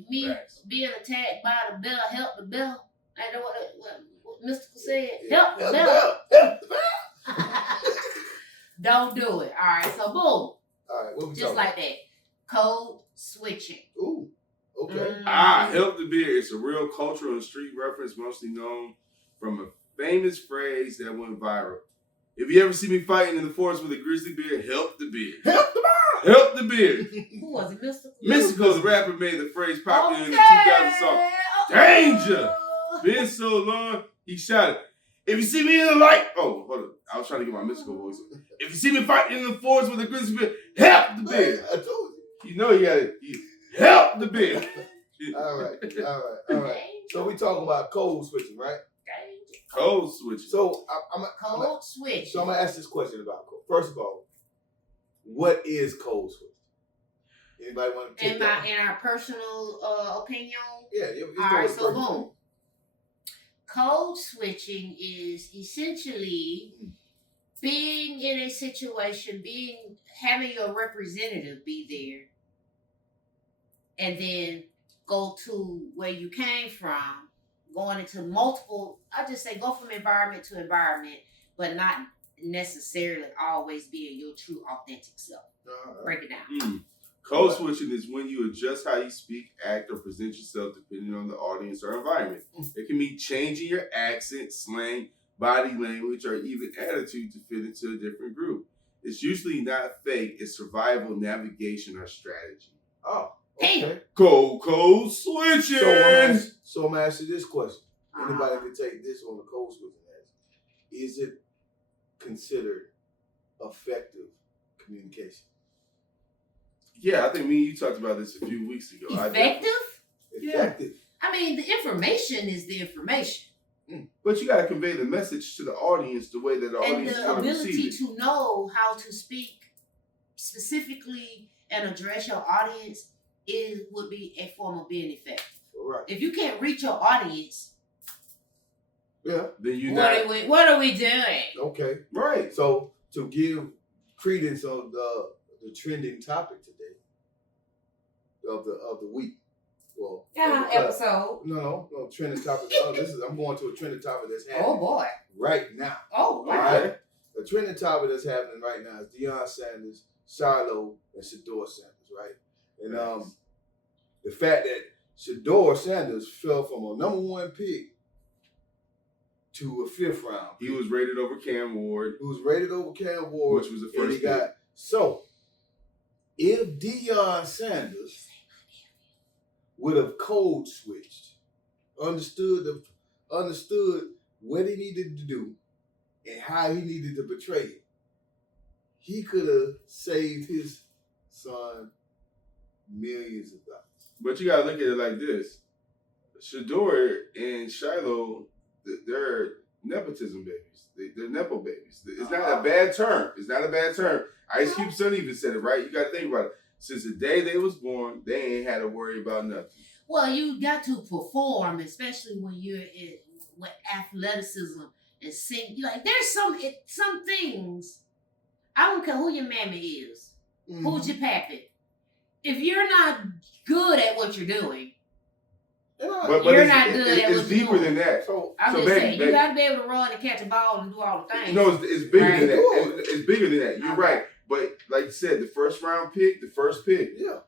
me Facts. being attacked by the bell, help the bell. I know what Mystical said. Yeah. Help the bell. Don't do it. All right. So boom, All right, what we just talking like that. Code switching. about? Ooh, okay. Help the beer. It's a real cultural and street reference, mostly known from a famous phrase that went viral. If you ever see me fighting in the forest with a grizzly bear, help the beer. Help the Help the beer. Who was it, Mystical? Mystical's rapper made the phrase popular in the 2000 song. Danger! Been so long, he shouted, if you see me in the light, oh, hold on. I was trying to get my Mystical voice. If you see me fighting in the forest with a grizzly bear, help the bear. I told you. You know you gotta help the bear. All right. So we talking about code switching, right? Code switching. So Code switch. So I'm gonna ask this question about code. First of all, what is code switching? Anybody want to take that? In our personal opinion? Yeah. It's All right, going so first. boom. Code switching is essentially being in a situation, having your representative be there, and then go to where you came from, going into multiple. I just say go from environment to environment, but not necessarily always being your true authentic self. Break it down. Code switching is when you adjust how you speak, act, or present yourself depending on the audience or environment. It can be changing your accent, slang, body language, or even attitude to fit into a different group. It's usually not fake, it's survival, navigation, or strategy. Oh, okay. Code switching! So I'm gonna ask you this question. Anybody can take this on the code switching as. Is it considered effective communication? Yeah, I think me and you talked about this a few weeks ago. Effective? Effective. I mean, the information is the information. But you got to convey the message to the audience the way that the And audience is the going to ability receive it. to know how to speak specifically and address your audience would be a form of being effective. Right. If you can't reach your audience, Yeah. Then you what are we doing? Okay. right. So to give credence on the trending topic today of the week. Well, Episode. No, trending topic. I'm going to a trending topic that's happening Oh boy. right now. Oh wow. All right. The trending topic that's happening right now is Deion Sanders, Shiloh, and Shador Sanders, right? And the fact that Shador Sanders fell from a number 1 pick to a 5th round. He was rated over Cam Ward, Who was rated over Cam Ward, which was the and first he pick. got. So, if Deion Sanders would have code switched, understood what he needed to do and how he needed to portray it, he could have saved his son millions of dollars. But you got to look at it like this. Shador and Shiloh, they're nepotism babies. They're nepo babies. It's not a bad term. It's not a bad term. Ice Cube's son even said it, right? You got to think about it. Since the day they was born, they ain't had to worry about nothing. Well, you got to perform, especially when you're with athleticism and sing. Like there's some things. I don't care who your mammy is, who's your pappy. If you're not good at what you're doing, But you're not good at it's what deeper than that. So I'm just saying, you got to be able to run and catch a ball and do all the things. No, it's bigger Right. than that. It's bigger than that. You're Okay. right. But like you said, the first pick. Yeah.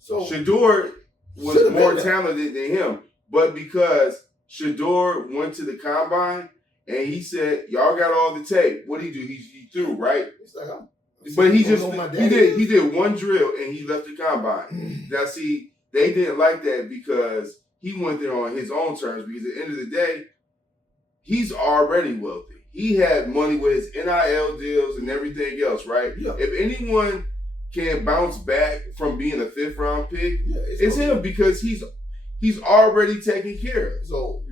So Shador was Should've more been that. talented than him. But because Shador went to the combine and he said, y'all got all the tape. What did he do? He threw, right? it's like But he don't just know my he daddy. did one drill and he left the combine. Now see, they didn't like that because he went there on his own terms, because at the end of the day, he's already wealthy. He had money with his NIL deals and everything else, right? Yeah. If anyone can bounce back from being a 5th round pick, Yeah, it's him, because he's already taken care of. So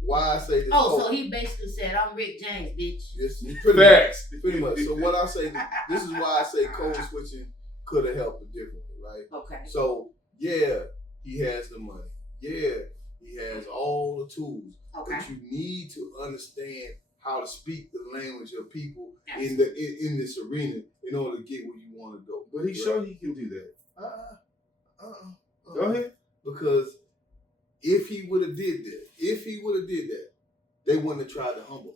why I say this? Oh, so he basically said, I'm Rick James, bitch. Yes, pretty Facts. much. Pretty much. So what I say, this is why I say code switching could have helped it differently, right? Okay. So yeah, he has the money. Yeah, he has all the tools. Okay. But you need to understand how to speak the language of people Yes. in this arena in order to get where you want to go. But he showed he can do that. Go ahead. Because if he would have did that, they wouldn't have tried to humble him.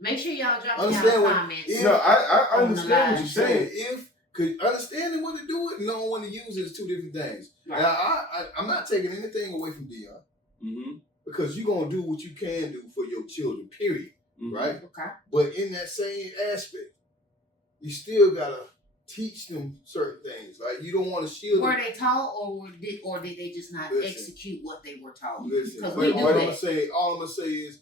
Make sure y'all drop down Understand the what- comments. Yeah. No, I On the understand what live. you're saying. Because understanding when to do it and knowing when to use it is two different things. Right. Now, I'm not taking anything away from Dion, Mm-hmm. because you're going to do what you can do for your children, period, Mm-hmm. right? Okay. But in that same aspect, you still got to teach them certain things. Like, you don't want to shield Were them. they taught, or did they just not Listen. execute what they were taught? Listen, Because but we do all I'm that. gonna say, is,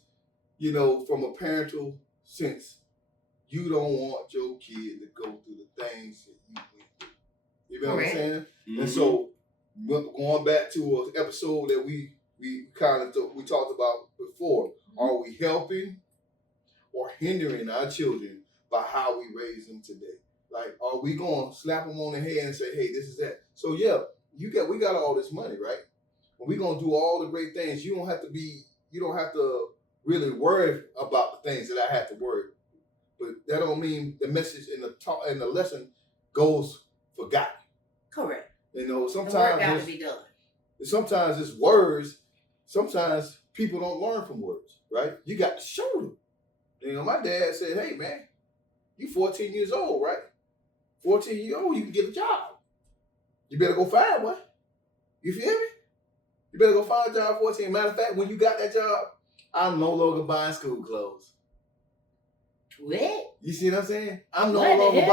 from a parental sense, you don't want your kid to go through the things that you went through. You know Correct. what I'm saying? Mm-hmm. And so, going back to an episode that we talked about before, are we helping or hindering our children by how we raise them today? Like, are we going to slap them on the head and say, hey, this is that? So yeah, we got all this money, right? We're going to do all the great things. You don't have to really worry about the things that I have to worry. But that don't mean the message in the talk and the lesson goes forgotten. Correct. You know, The work got to sometimes be done. it's words. Sometimes people don't learn from words, right? You got to show them. You know, my dad said, hey, man, you 14 years old, right? 14 years old, you can get a job. You better go find one. You feel me? You better go find a job at 14. Matter of fact, when you got that job, I'm no longer buying school clothes. What? You see what I'm saying? I'm no What the longer hell?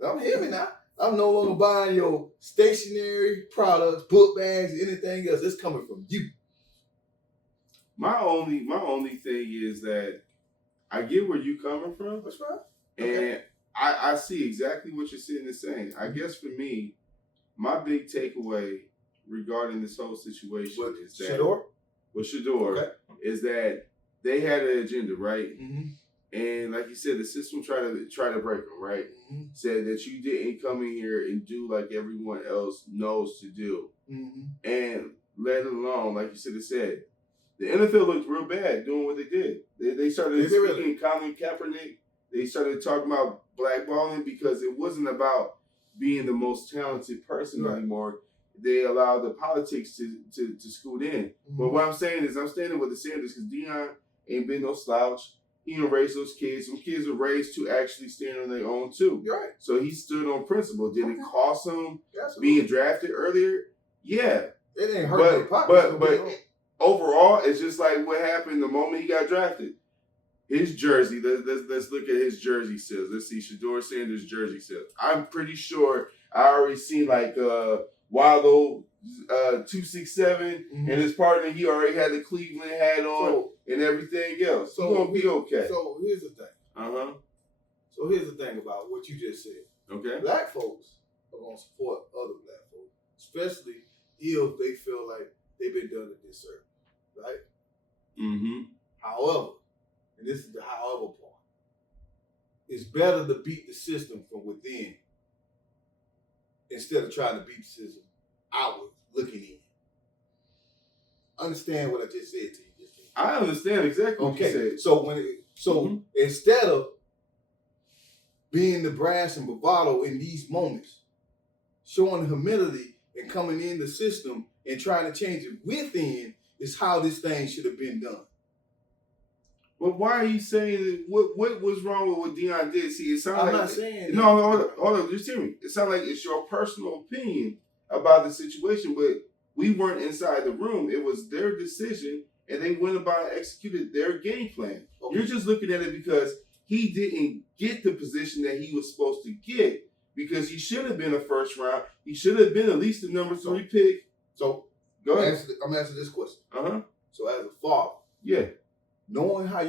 buying, I'm hearing now. I'm no longer buying your stationery products, book bags, anything else. It's coming from you. My only thing is that I get where you coming from, That's right. and I see exactly what you're sitting and saying. I guess for me, my big takeaway regarding this whole situation is that Shador Okay. is that they had an agenda, right? Mm-hmm. And like you said, the system tried to break them, right? Mm-hmm. Said that you didn't come in here and do like everyone else knows to do, Mm-hmm. and let alone, like you said, the NFL looked real bad doing what they did. They started Did they really? speaking Colin Kaepernick. They started talking about blackballing because it wasn't about being the most talented person Right. anymore. They allowed the politics to scoot in. Mm-hmm. But what I'm saying is I'm standing with the Sanders because Deion ain't been no slouch. He didn't raise those kids. Some kids were raised to actually stand on their own too. You're right. So he stood on principle. Did it cost him Absolutely. being drafted earlier? Yeah. It ain't hurt their pockets. But overall, it's just like what happened the moment he got drafted. His jersey, let's look at his jersey sales. Let's see Shador Sanders' jersey sales. I'm pretty sure I already seen like Waldo 267 Mhm. and his partner. He already had the Cleveland hat on and everything else. So gonna be okay. So here's the thing. So here's the thing about what you just said. Okay. Black folks are gonna support other black folks, especially if they feel like they've been done a disservice, right? Mm-hmm. However, and this is the however part, it's better to beat the system from within instead of trying to beat the system outward, looking in. Understand what I just said to you. I understand exactly what you said. So instead of being the brass and bravado in these moments, showing humility and coming in the system and trying to change it within is how this thing should have been done. But why are you saying that? What was wrong with what Deion did? See, it sounds I'm like not saying no. Hold on, just hear me. It sounds like it's your personal opinion about the situation, but we weren't inside the room. It was their decision, and they went about and executed their game plan. Okay. You're just looking at it because he didn't get the position that he was supposed to get because he should have been a first round. He should have been at least the number 3 pick. So go ahead. I'm answering this question. So as a father, yeah, knowing how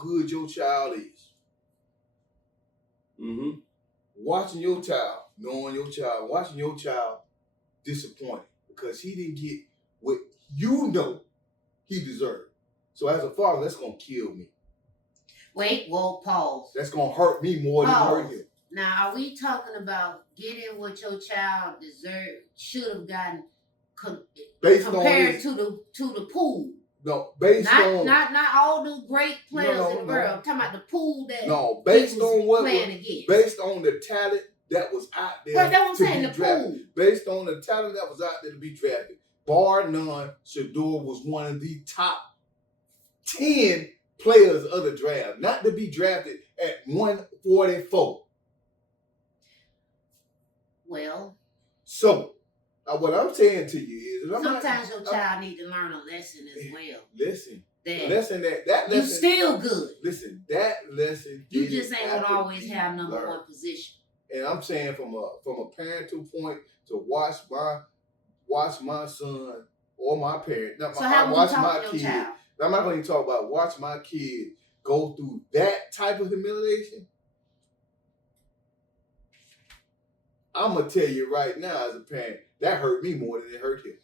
good your child is, watching your child, knowing your child, watching your child disappointed because he didn't get what you know he deserved. So as a father, that's gonna kill me. Wait, well, pause. That's gonna hurt me more than hurt him. Now, are we talking about getting what your child deserved, should have gotten compared to the pool? No, based on not all the great players in the world. I'm talking about the pool that based on what playing against. Based on the talent that was out there. But that's what I'm saying, the pool. Based on the talent that was out there to be drafted. Bar none, Shador was one of the top 10 players of the draft, not to be drafted at 144. Well, so what I'm saying to you is, sometimes your child need to learn a lesson as well. Listen, that lesson. You still good. Listen, that lesson. You just ain't gonna always have number 1 position. And I'm saying from a parental point to watch my son or my parent. So how would you talk to your child? I'm not going to talk about watch my kid go through that type of humiliation. I'm going to tell you right now as a parent, that hurt me more than it hurt him.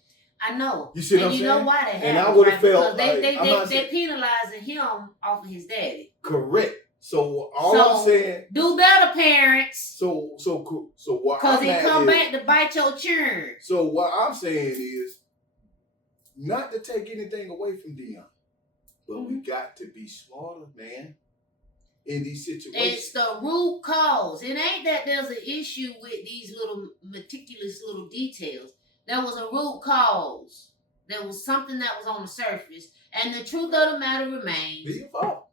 I know. You see what I'm saying? And you know why that happened, and I would have felt because like, they penalizing him off of his daddy. Correct. So I'm saying, do better, parents. So what? Because he come back to bite your churn. So what I'm saying is, not to take anything away from Deion, but we got to be smarter, man, in these situations. It's the root cause. It ain't that there's an issue with these little meticulous little details. There was a root cause. There was something that was on the surface, and the truth of the matter remains. Be your fault.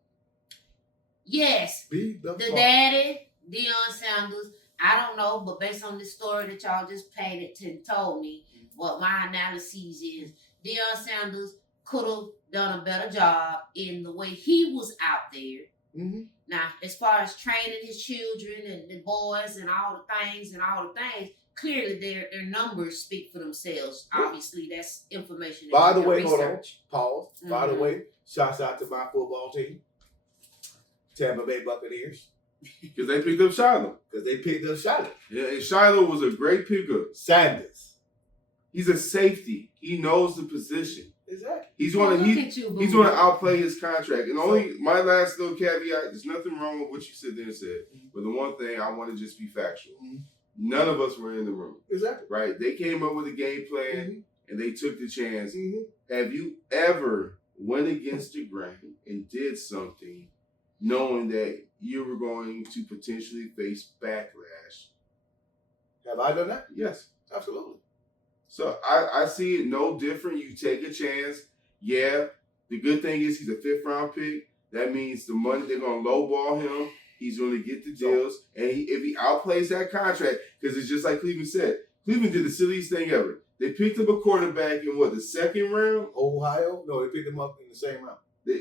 Yes, the daddy, Deion Sanders, I don't know, but based on this story that y'all just painted and told me, what my analysis is, Deion Sanders could have done a better job in the way he was out there. Now, as far as training his children and the boys and all the things, clearly their numbers speak for themselves. Obviously, that's information that By the you can way, research. Hold on. Pause. By the way, shouts out to my football team. Tampa Bay Buccaneers. Because they picked up Shiloh. Yeah, and Shiloh was a great pickup. Sanders. He's a safety. He knows the position. Exactly. He's going to outplay his contract. And only my last little caveat, there's nothing wrong with what you said there and said. But the one thing I want to just be factual. None of us were in the room. Exactly. Right? They came up with a game plan and they took the chance. Have you ever went against the grain and did something knowing that you were going to potentially face backlash? Have I done that? Yes. Absolutely. So I see it no different. You take a chance. Yeah. The good thing is he's a 5th round pick. That means the money, they're going to lowball him. He's going to get the deals. And if he outplays that contract, because it's just like Cleveland said, Cleveland did the silliest thing ever. They picked up a quarterback in the 2nd round? Ohio? No, they picked him up in the same round. I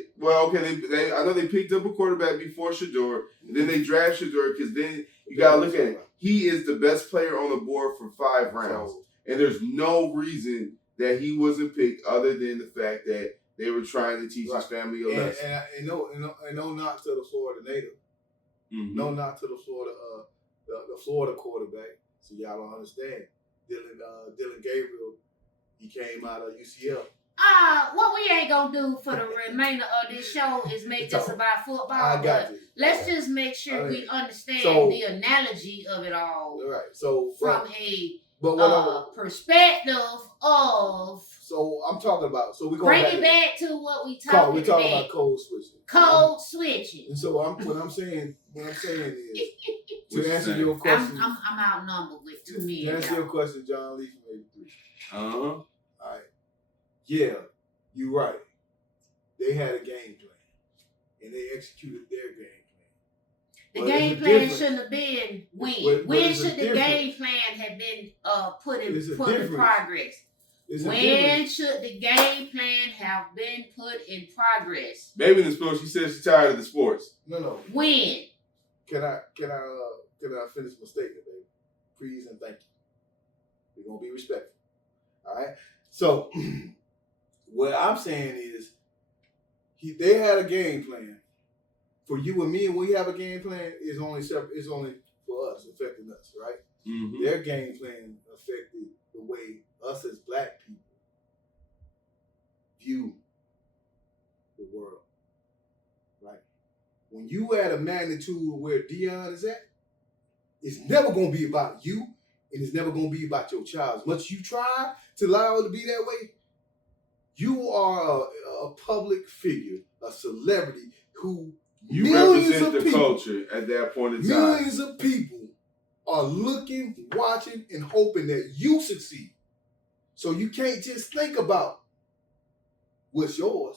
know they picked up a quarterback before Shador, and then they draft Shador because then you got to look at it. He is the best player on the board for 5 rounds. And there's no reason that he wasn't picked other than the fact that they were trying to teach his family a lesson. And no knock to the Florida native. No knock to the Florida quarterback. So y'all don't understand. Dylan Gabriel, he came out of UCF. What we ain't gonna do for the remainder of this show is make this about football. I got you. Let's just make sure we understand the analogy of it all. Right. So from a perspective of. So I'm talking about. So we bring it back to what we talking about. We're talking about code switching. Code switching. And so what I'm saying is to answer your question. I'm outnumbered with 2 million. To answer your question, Johnleefrom1983. All right. Yeah, you're right. They had a game plan, and they executed their game plan. The But game it's a plan difference. shouldn't have been when. But When it's a should the difference. game plan have been put in It's a difference. progress? It's a When difference. should the game plan have been put in progress? Baby in the sports, she said she's tired of the sports. No. When? Can I finish my statement, baby? Please and thank you. We're gonna be respectful. All right. So what I'm saying is, they had a game plan. For you and me, and we have a game plan, is only separate. It's only for us, affecting us, right? Mm-hmm. Their game plan affected the way us as black people view the world, right? When you at a magnitude of where Dion is at, it's never going to be about you, and it's never going to be about your child. As much as you try to allow it to be that way, you are a public figure, a celebrity who You millions represent of the people, culture at that point in time. millions of people are looking, watching, and hoping that you succeed. So you can't just think about what's yours.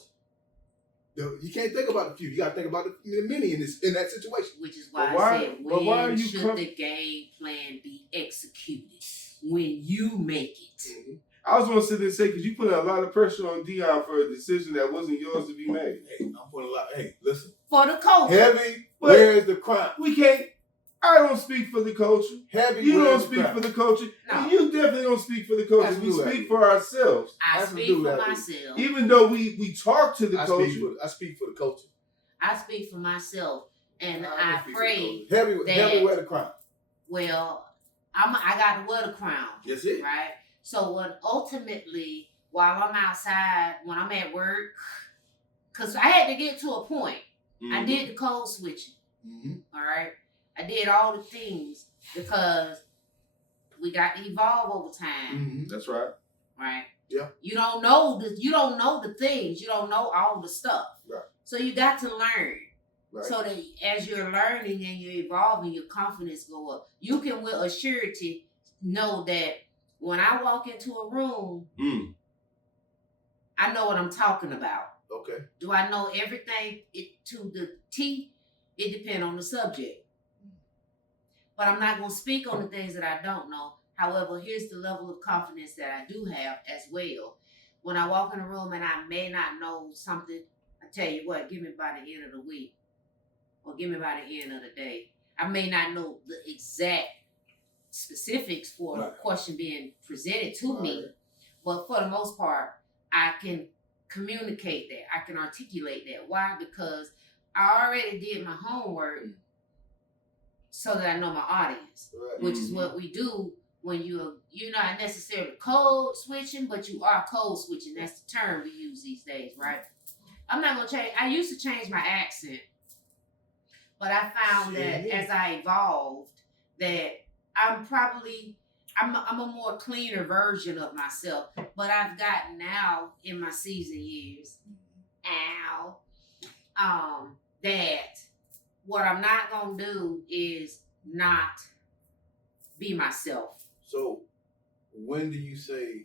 You can't think about the few. You got to think about the many in that situation. Which is why But why- I said, but why are when you should the game plan be executed? When you make it. Mm-hmm. I was going to sit there and say, because you put a lot of pressure on Dion for a decision that wasn't yours to be made. Hey, I'm putting a lot. Hey, listen. For the culture. Heavy, But- where's the crime? We can't. I don't speak for the culture. Heavy, You don't where's the speak crime? for the culture. No. And you definitely don't speak for the culture. That's We true, speak Abby. for ourselves. I That's speak what for do that. myself. Even though we talk to the I culture. speak for the culture. I speak for myself. And I I speak for the pray, culture. Heavy, that- where the crime? well, I got to wear the crown. That's it. Right? So what ultimately, while I'm outside, when I'm at work, because I had to get to a point. I did the code switching. Mm-hmm. All right. I did all the things because we got to evolve over time. Mm-hmm. That's right. Right? Yeah. You don't know the things. You don't know all the stuff. Right. So you got to learn. Right. So that as you're learning and you're evolving, your confidence go up. You can with a surety know that when I walk into a room, I know what I'm talking about. Okay. Do I know everything to the T? It depends on the subject. But I'm not going to speak on the things that I don't know. However, here's the level of confidence that I do have as well. When I walk in a room and I may not know something, I tell you what, give me by the end of the week or give me by the end of the day. I may not know the exact specifics for a question being presented to me, but for the most part, I can communicate that. I can articulate that. Why? Because I already did my homework so that I know my audience, which is what we do when you're not necessarily code switching, but you are code switching. That's the term we use these days, right? I'm not going to change. I used to change my accent, but I found that as I evolved that I'm a more cleaner version of myself, but I've gotten now in my season years, that what I'm not going to do is not be myself. So, when do you say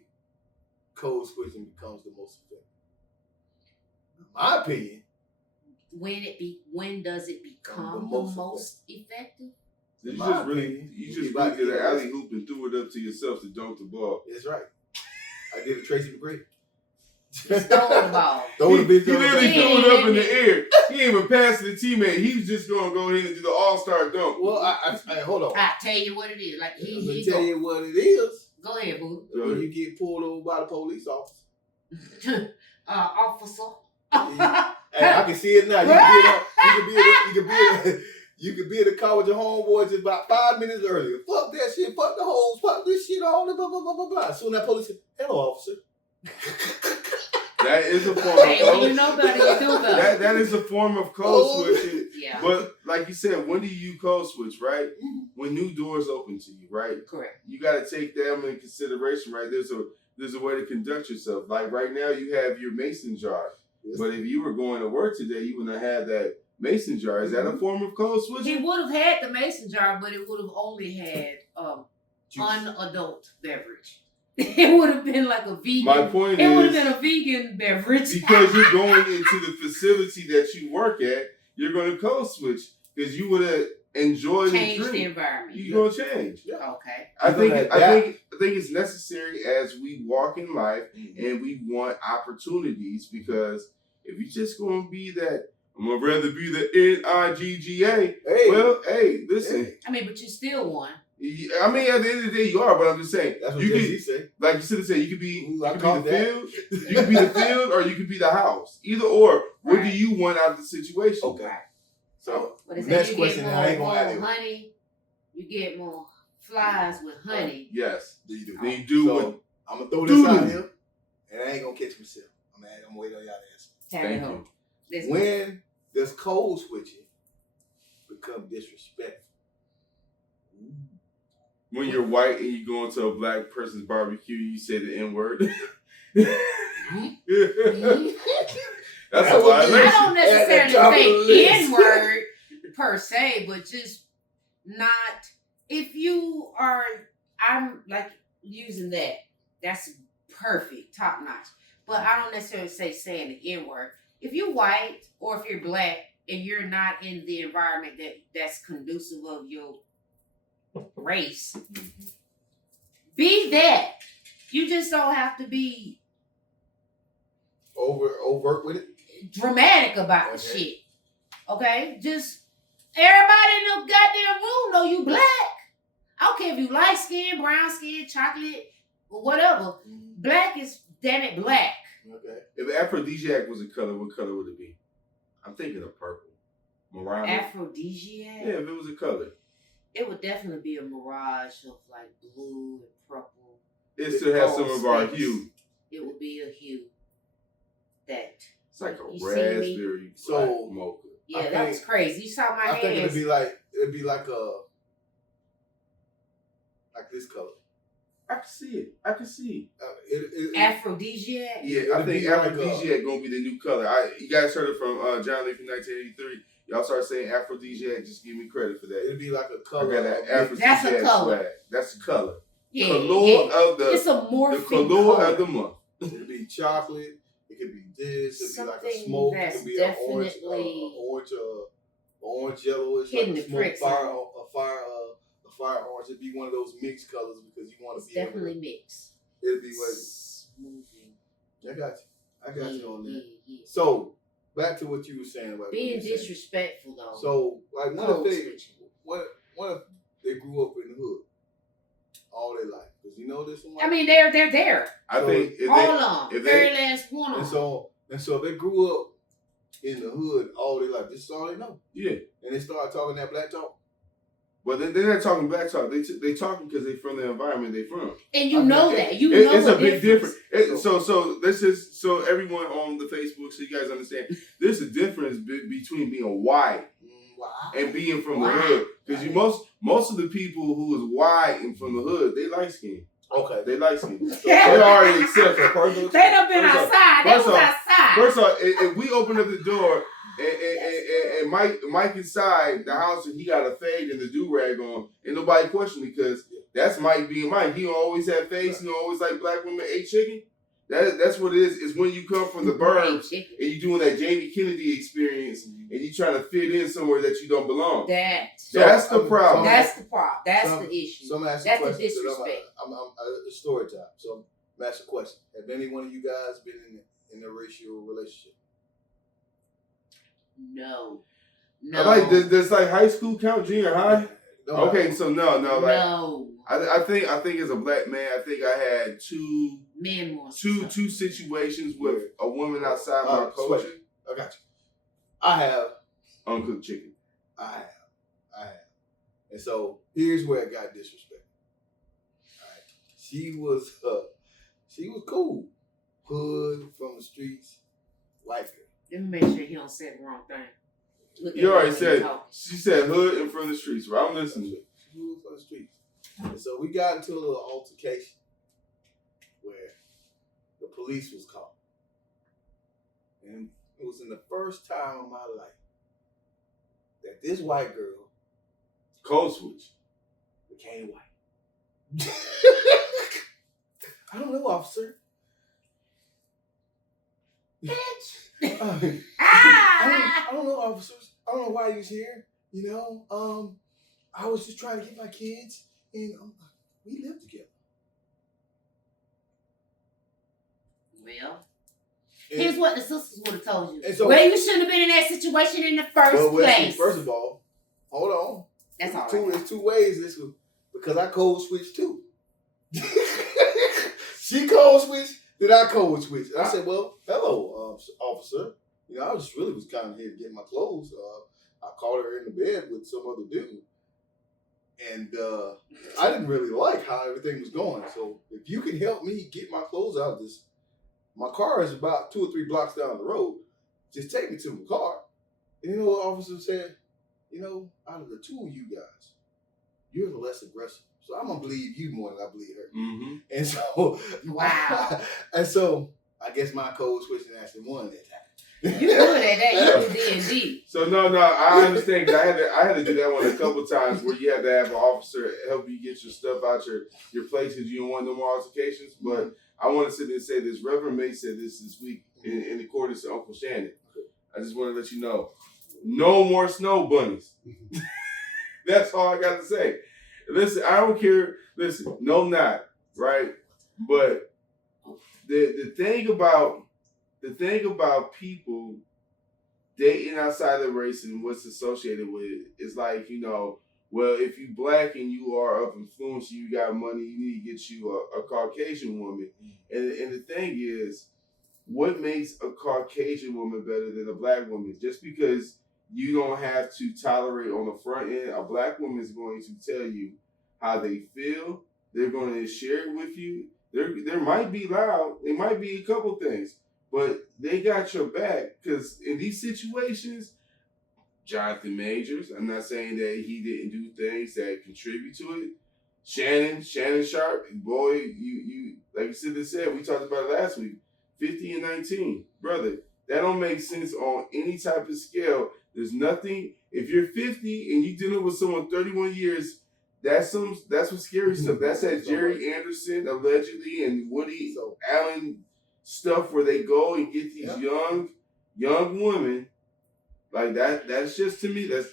code switching becomes the most effective? In my opinion. When does it become the most effective? You My just really, opinion, you you just get really back did to an your alley hoop and threw it up to yourself to dunk the ball. That's right. I did a Tracy McGrady. Just throw the ball. Throw the bitch He literally threw it up in the air. He didn't even pass it to the teammate. He was just going to go ahead and do the all-star dunk. Well, I hold on. I tell you what it is. Like Let me tell you what it is. Go ahead, boo. When you get pulled over by the police officer. Officer. Hey, I can see it now. You could be in the car with your homeboy just about 5 minutes earlier. Fuck that shit. Fuck the hoes. Fuck this shit. All that blah blah blah blah blah. Soon that police said, "Hello, officer." That is a form of Hey, code. when you know better, you do better. That is a form of code switching. Yeah. But like you said, when do you code switch, right? When new doors open to you, right? Correct. You got to take them into consideration, right? There's a way to conduct yourself. Like right now, you have your mason jar. Yes. But if you were going to work today, you wouldn't have that mason jar. Is that a form of code He switching? would have had the mason jar, but it would have only had Juice. unadult beverage. It would have been like a vegan. My point it would is, have been a vegan beverage. because you're going into the facility that you work at, you're going to code switch because you would have enjoyed change the the drink. environment. You're going to change. Yeah. Okay. I think it's necessary as we walk in life and we want opportunities, because if you're just going to be that, I'm going to rather be the NIGGA. Hey. Well, hey, listen. Hey. I mean, but you still won. I mean, at the end of the day, you are, but I'm just saying. That's what you Jay-Z say. Like you should have said, you could be, Ooh, you I could caught be the that. field, you could be the field, or you could be the house. Either or. What Right. do you want out of the situation? Okay. Right. So What is next you question, get and I ain't more gonna add it. honey. You get more flies with honey. Yes. Do you do? Then you do so, what. I'm gonna throw this out here, and I ain't gonna catch myself. I'm gonna wait on y'all to answer. Tap it Thank home. you. When does code switching become disrespectful? When you're white and you go into a black person's barbecue, you say the N-word. That's a would be- I violation. don't necessarily top of the say list. N-word per se, but just not if you are. I'm like using that. That's perfect, top notch. But I don't necessarily say saying the N-word. If you're white or if you're black and you're not in the environment that's conducive of your race, be that. You just don't have to be overt with it. dramatic about the shit. Okay? Just everybody in the goddamn room know you black. I don't care if you light skin, brown skin, chocolate, or whatever. Black is damn it black. Okay. If aphrodisiac was a color, what color would it be? I'm thinking of purple. Mirage. Aphrodisiac? Yeah, if it was a color. It would definitely be a mirage of like blue and purple. It still has some of our space. hue. It would be a hue that. It's like a You see raspberry So- black mocha. Yeah, I that think- was crazy. You saw my I think hands. it'd be like this color. I can see it. I can see it. Aphrodisiac? Yeah, I It'd think be like aphrodisiac gonna be the new color. You guys heard it from Johnleefrom1983. Y'all start saying aphrodisiac. Just give me credit for that. It'd be like a I color. got that of- aphrodisiac That's a color. swag. That's the color. Yeah, Color yeah. of the It's a morphing the color color. of the month. It'd be chocolate. It could be this. It'd be like a Something smoke. It that's could be an orange, definitely orange yellowish, hitting like the a smoke pricks fire, on a fire orange. It'd be one of those mixed colors because you want It's to be definitely mixed. It'd be like Smoothing. I got you on that. Yeah. So back to what you were saying about Being what you were saying. disrespectful though. So like Code what switching. if they grew up in the hood all their life? Because you know this one. I mean, they're there. I So, think if All they, of them. if Very they, last one of and them. so if they grew up in the hood all their life, this is all they know, yeah. and they start talking that black talk. But they're not talking black talk. They talking because they from the environment they from. And you Okay. know that. You know It's a the big difference. difference. So this is so everyone on the Facebook, so you guys understand. There's a difference between being white Wow. and being from Wow. the hood. Because most of the people who is white and from the hood, they light skin. Okay. They light skin. So Yeah. they already accept it. They done been First off- outside. They first was off- outside. First of all, if we open up the door and Mike inside the house and he got a fade and the do-rag on, ain't nobody questioning because that's Mike being Mike. He don't always have face, he don't always like black women ate chicken. That's what it is. It's when you come from the burbs and you doing that Jamie Kennedy experience and you trying to fit in somewhere that you don't belong. That's the problem. That's the problem. That's Some- the issue. So I'm asking That's the questions. disrespect. I'm it's story time. So I'm asking a question. Have any one of you guys been in a racial relationship? No. I like does like high school count, junior high? No. Okay, so no, like No. I think as a black man, I think I had two Men more. situations with a woman outside my culture. Sweat. I got you. I have. Uncooked chicken. I have. And so here's where it got disrespectful. All right. She was cool. Hood from the streets, white girl. Let me make sure he don't say the wrong thing. Look You at already him when said he talk. she said hood and from the streets, right? I'm listening. She was from the streets. And so we got into a little altercation where the police was called. And it was in the first time of my life that this white girl Code switch. became white. I don't know, officer. Bitch. I don't know, officers. I don't know why he's here. You know, I was just trying to get my kids, and we live together. Well, here's what the sisters would have told you. So, well, you shouldn't have been in that situation in the first place. First of all, hold on. That's all right. There's two ways this was, because I code switched too. She code switched, then I code switched. I said, well, hello, officer. You know, I just really was kind of here to get my clothes. I caught her in the bed with some other dude. And I didn't really like how everything was going. So if you can help me get my clothes out of this, my car is about 2 or 3 blocks down the road. Just take me to my car. And you know what the officer said? You know, out of the two of you guys, you're the less aggressive. So I'm going to believe you more than I believe her. Mm-hmm. And so, wow. And so, I guess my code switched and actually won that time. You good at that. You do D&D. So no, I understand. I had to do that one a couple times where you had to have an officer help you get your stuff out your place because you don't want no more altercations. But I want to sit there and say this. Reverend May said this week in accordance to Uncle Shannon. I just want to let you know, no more snow bunnies. That's all I got to say. Listen, I don't care. Listen, no, not right. But the thing about people dating outside of race and what's associated with it is like, you know, well, if you black and you are of influence, you got money, you need to get you a Caucasian woman. And the thing is, what makes a Caucasian woman better than a black woman? Just because you don't have to tolerate on the front end, a black woman is going to tell you how they feel. They're going to share it with you. There might be loud. It might be a couple things. But they got your back because in these situations, Jonathan Majors, I'm not saying that he didn't do things that contribute to it. Shannon Sharp, boy, you like you said, we talked about it last week, 50 and 19. Brother, that don't make sense on any type of scale. There's nothing, if you're 50 and you're dealing with someone 31 years, that's some scary stuff. That's that Jerry Anderson, allegedly, and Woody Allen stuff where they go and get these young women like that. That's just, to me, that's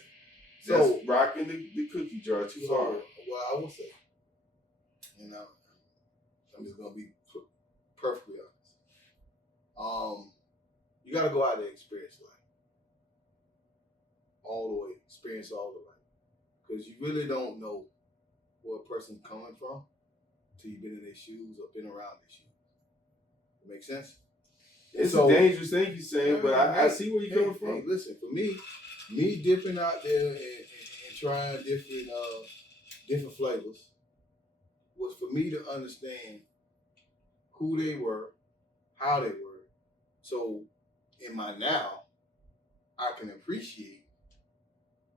rocking the cookie jar too hard. Well, I will say, you know, I'm just gonna be perfectly honest. You gotta go out there and experience life, all the way, experience all the way, because you really don't know where a person's coming from until you've been in their shoes or been around their shoes. Make sense? It's a dangerous thing you're saying, but I see where you're coming from. Hey, listen, for me dipping out there and trying different flavors was for me to understand who they were, how they were. So in my now, I can appreciate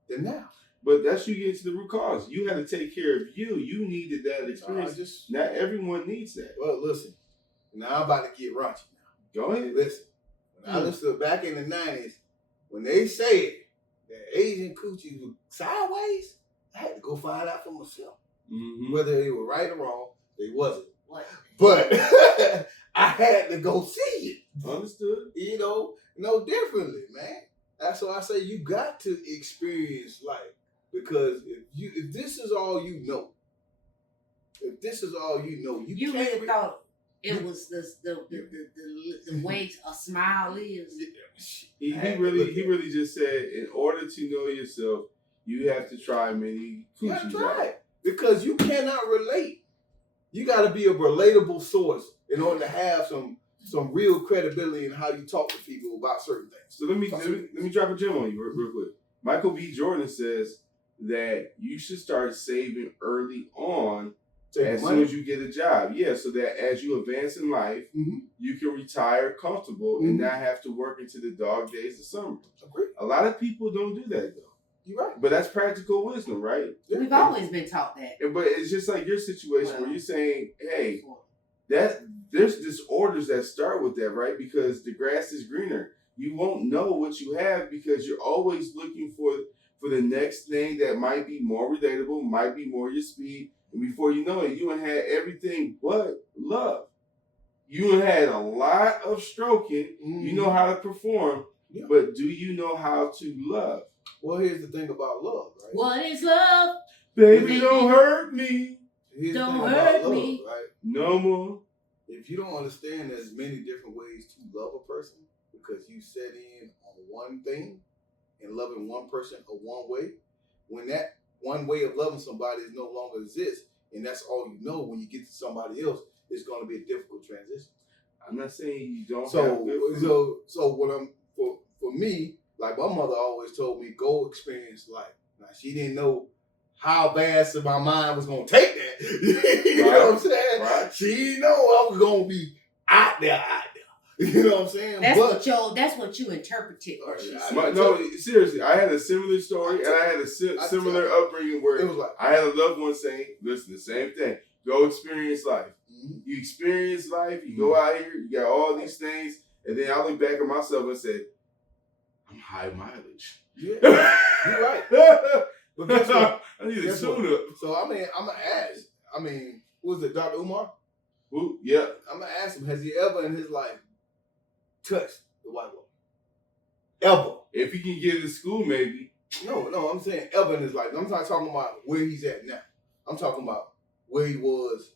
them now. But that's you get to the root cause. You had to take care of you. You needed that experience. Not everyone needs that. Well, listen. Now I'm about to get raunchy now. Go ahead. Listen. When I listened back in the 90s, when they said that Asian coochie was sideways, I had to go find out for myself. Mm-hmm. Whether they were right or wrong, they wasn't. What? But I had to go see it. Understood. You know, no differently, man. That's why I say you got to experience life. Because if this is all you know, you really thought it was the way a smile is. He really just said, in order to know yourself, you have to try many coochies out. Because you cannot relate. You got to be a relatable source in order to have some real credibility in how you talk to people about certain things. So let me drop a gem on you real quick. Michael B. Jordan says that you should start saving early on as soon as you get a job. Yeah, so that as you advance in life, you can retire comfortable and not have to work into the dog days of summer. Agreed. A lot of people don't do that, though. You're right. But that's practical wisdom, right? We've always been taught that. But it's just like your situation where you're saying, hey, that there's disorders that start with that, right? Because the grass is greener. You won't know what you have because you're always looking for the next thing that might be more relatable, might be more your speed. And before you know it, you had everything but love. You had a lot of stroking. Mm-hmm. You know how to perform, but do you know how to love? Well, here's the thing about love, right? What is love? Baby, don't hurt me. Here's Don't the thing hurt about me. love, right? No more. If you don't understand there's many different ways to love a person because you set in on one thing and loving one person a one way, when that one way of loving somebody no longer exists, and that's all you know, when you get to somebody else, it's going to be a difficult transition. I'm not saying you don't. So what I'm for me, like my mother always told me, go experience life. Now she didn't know how fast my mind was gonna take that. You know what I'm saying? Right. She didn't know I was gonna be out there. You know what I'm saying? That's what you interpreted. No, seriously, I had a similar story, and I had a similar upbringing where it was like, I had a loved one saying, "Listen, the same thing. Go experience life. Mm-hmm. You experience life. You go out here. You got all these things." And then I looked back at myself and said, "I'm high mileage." Yeah, you're right. But guess what? I need a tune up. So I mean, I'm gonna ask. I mean, what was it, Dr. Umar? Who? Yeah. I'm gonna ask him. Has he ever in his life touched the white woman? Ever? If he can get to school, maybe. No. I'm saying ever in his life. I'm not talking about where he's at now. I'm talking about where he was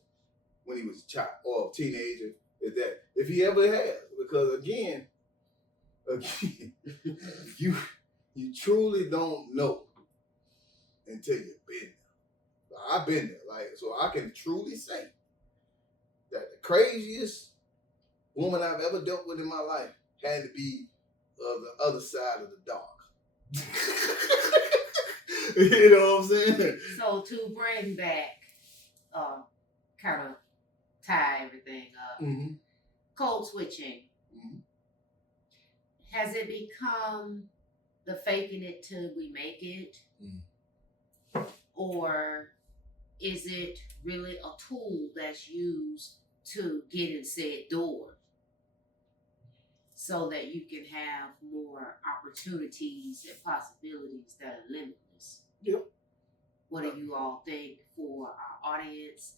when he was a child or a teenager. If he ever has, because again, you truly don't know until you've been there. I've been there, so I can truly say that the craziest woman I've ever dealt with in my life had to be the other side of the dark. You know what I'm saying? So to bring back, kind of tie everything up, Mm-hmm. code switching. Mm-hmm. Has it become the faking it till we make it? Mm-hmm. Or is it really a tool that's used to get in said door so that you can have more opportunities and possibilities that are limitless? Yep. What do you all think for our audience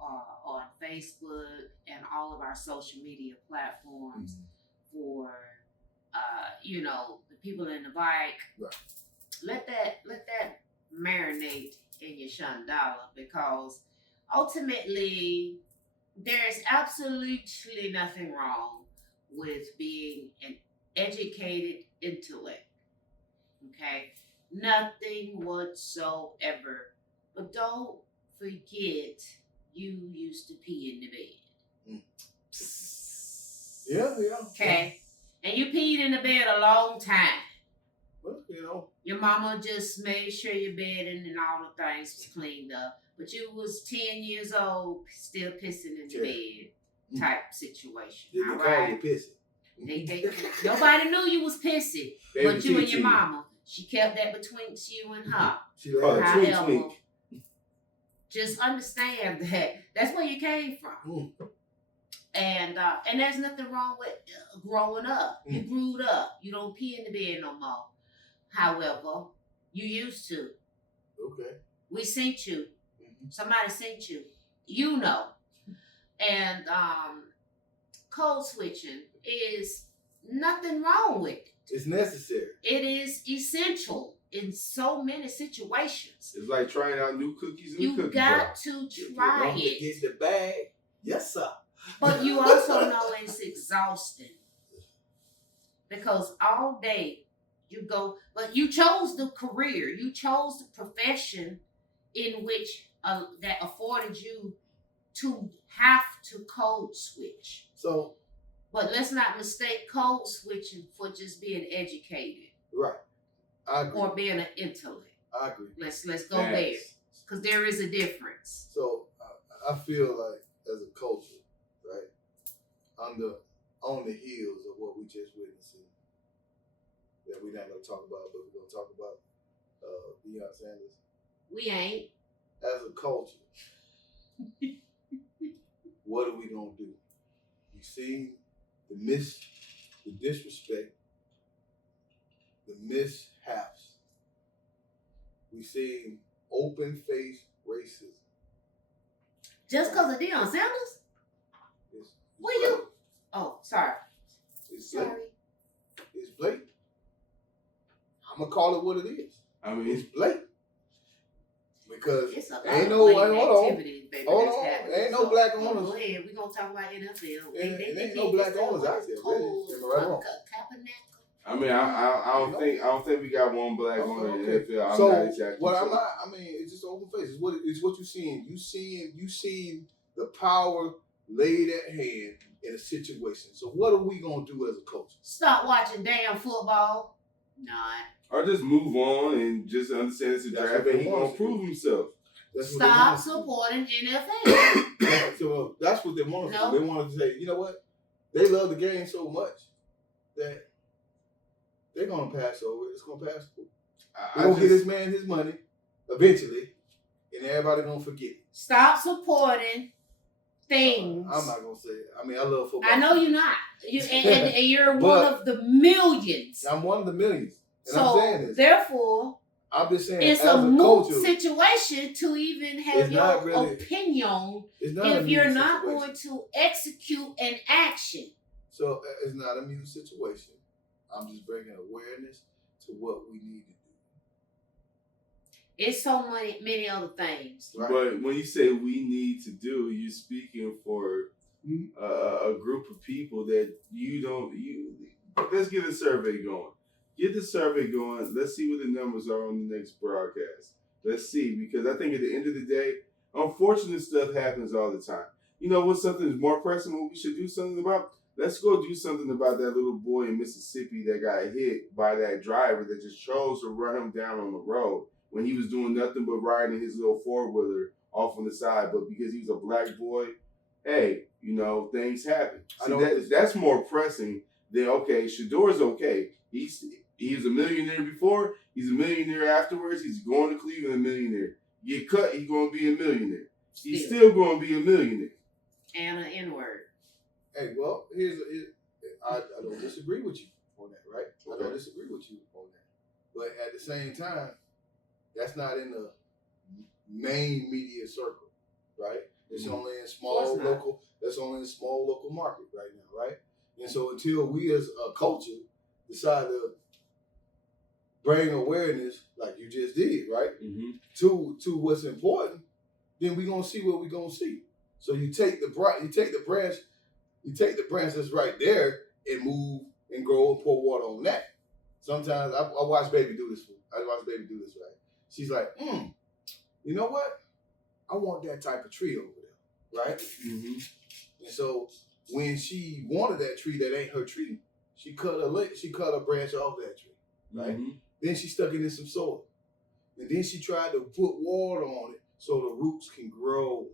on Facebook and all of our social media platforms, for the people in the bike? Right. Let that marinate in your Shandala, because ultimately there's absolutely nothing wrong with being an educated intellect. Okay? Nothing whatsoever. But don't forget, you used to pee in the bed. Yeah. Okay? And you peed in the bed a long time. Well, Your mama just made sure your bed and all the things was cleaned up. But you was 10 years old, still pissing in the bed type situation. Did all they right? call you pissy? Nobody knew you was pissy, but you and your TT. mama. She kept that between you and her. She like, However, just understand that that's where you came from. And there's nothing wrong with growing up. You grew up. You don't pee in the bed no more. However, you used to. Okay. We sent you. Somebody sent you. You know. And code switching is nothing wrong with it. It's necessary. It is essential in so many situations. It's like trying out new cookies in the You cookie got jar. to try it. Get the bag. Yes, sir. But you also know it's exhausting. Because all day you go, but you chose the career, you chose the profession in which that afforded you to have to code switch. So, but let's not mistake code switching for just being educated. Right. I agree. Or being an intellect. I agree. Let's go there. Because there is a difference. So I feel like as a culture, right, on the heels of what we just witnessed, that we're not going to talk about, but we're going to talk about Deion Sanders. We ain't. As a culture, what are we going to do? You see the disrespect, the mishaps. We see open-faced racism. Just because of Deion Sanders? Will you? Oh, sorry. It's Sorry. blatant. It's blatant. I'm gonna call it what it is. I mean, It's blatant. Because It's a lot ain't of no blatant activities, baby. Hold that's on. happening. Ain't no black Go owners. ahead. We're going to talk about NFL. Ain't no black owners out there, really. Am I right or wrong? I mean, I don't think we got one black owner in the NFL. I'm so not exactly what sure. I'm not. I mean, it's just open face. It's what you seeing. You seeing the power laid at hand in a situation. So what are we gonna do as a coach? Stop watching damn football. Not. Or just move on and just understand it's a That's draft what and they he want gonna us to prove do. himself. Stop supporting NFL. So that's what they want us to No. do. They want us to say, you know what? They love the game so much that they're gonna pass over. It's gonna pass over. They're gonna get this man his money eventually, and everybody gonna forget. Stop supporting things. I'm not gonna say it. I mean, I love football. I know you're not. And you're one of the millions. I'm one of the millions. And So I'm saying this. therefore, I'm just saying it's as a moot culture, situation to even have It's your not really- opinion it's not a if you're music not situation. going to execute an action. So it's not a music situation. I'm just bringing awareness to what we need to do. It's so many other things. Right. But when you say we need to do, you're speaking for Mhm. a group of people that let's get a survey going. Get the survey going. Let's see what the numbers are on the next broadcast. Let's see, because I think at the end of the day, unfortunate stuff happens all the time. You know what's something that's more pressing, what we should do something about? Let's go do something about that little boy in Mississippi that got hit by that driver that just chose to run him down on the road when he was doing nothing but riding his little four-wheeler off on the side. But because he was a black boy, hey, things happen. That's more pressing than, okay, Shador's okay. He was a millionaire before. He's a millionaire afterwards. He's going to Cleveland a millionaire. Get cut, he's going to be a millionaire. He's still going to be a millionaire. And an N-word. Hey, well, I don't disagree with you on that, right? I don't disagree with you on that. But at the same time, that's not in the main media circle, right? It's only in small local. That's only in small local market right now, right? And so until we as a culture decide to bring awareness, like you just did, right, to what's important, then we're gonna see what we're gonna see. So you take the branch that's right there and move and grow and pour water on that. Sometimes I watch Baby do this. Right? She's like, you know what? I want that type of tree over there, right? Mm-hmm. And so when she wanted that tree that ain't her tree, she cut a branch off that tree, right? Mm-hmm. Then she stuck it in some soil, and then she tried to put water on it so the roots can grow.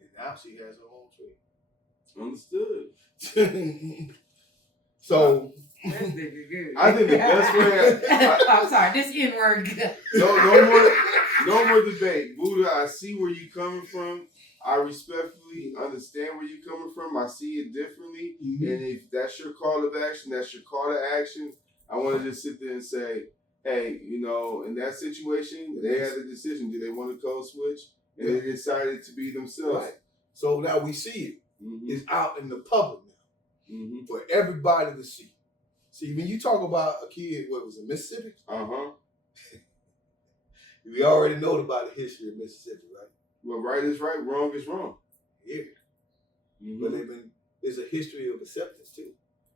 And now she has her own tree. Understood. So I think the best way. I'm sorry, this N-word. No more debate. Buddha, I see where you're coming from. I respectfully understand where you're coming from. I see it differently. Mm-hmm. And if that's your call of action, that's your call to action. I want to just sit there and say, hey, in that situation, they had a decision. Do they want to code switch? And they decided to be themselves. Right. So now we see it. Mm-hmm. It's out in the public now for everybody to see. See, when you talk about a kid, what was it, Mississippi? We already know about the history of Mississippi, right? Well, right is right, wrong is wrong. Yeah. Mm-hmm. But there's a history of acceptance too.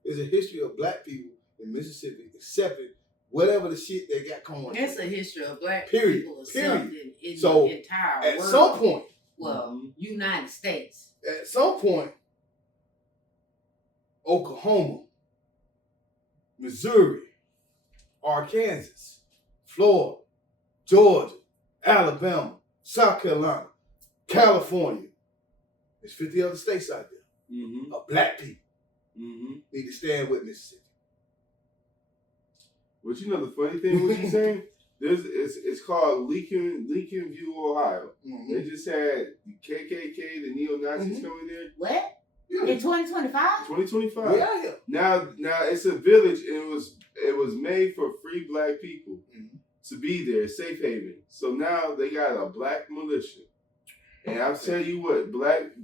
There's a history of black people in Mississippi accepting whatever the shit they got going on. There's a history of black Period. people accepting in so the entire at world. Some point, United States. At some point, Oklahoma, Missouri, Arkansas, Florida, Georgia, Alabama, South Carolina, California. There's 50 other states out there of black people need to stand with Mississippi. But the funny thing, what you're saying, it's called Lincoln View, Ohio. They just had the KKK, the neo-Nazis coming there. What? Yeah. In 2025? 2025. Yeah. Now it's a village, and it was made for free black people to be there, safe haven. So now they got a black militia, And I'm telling you what,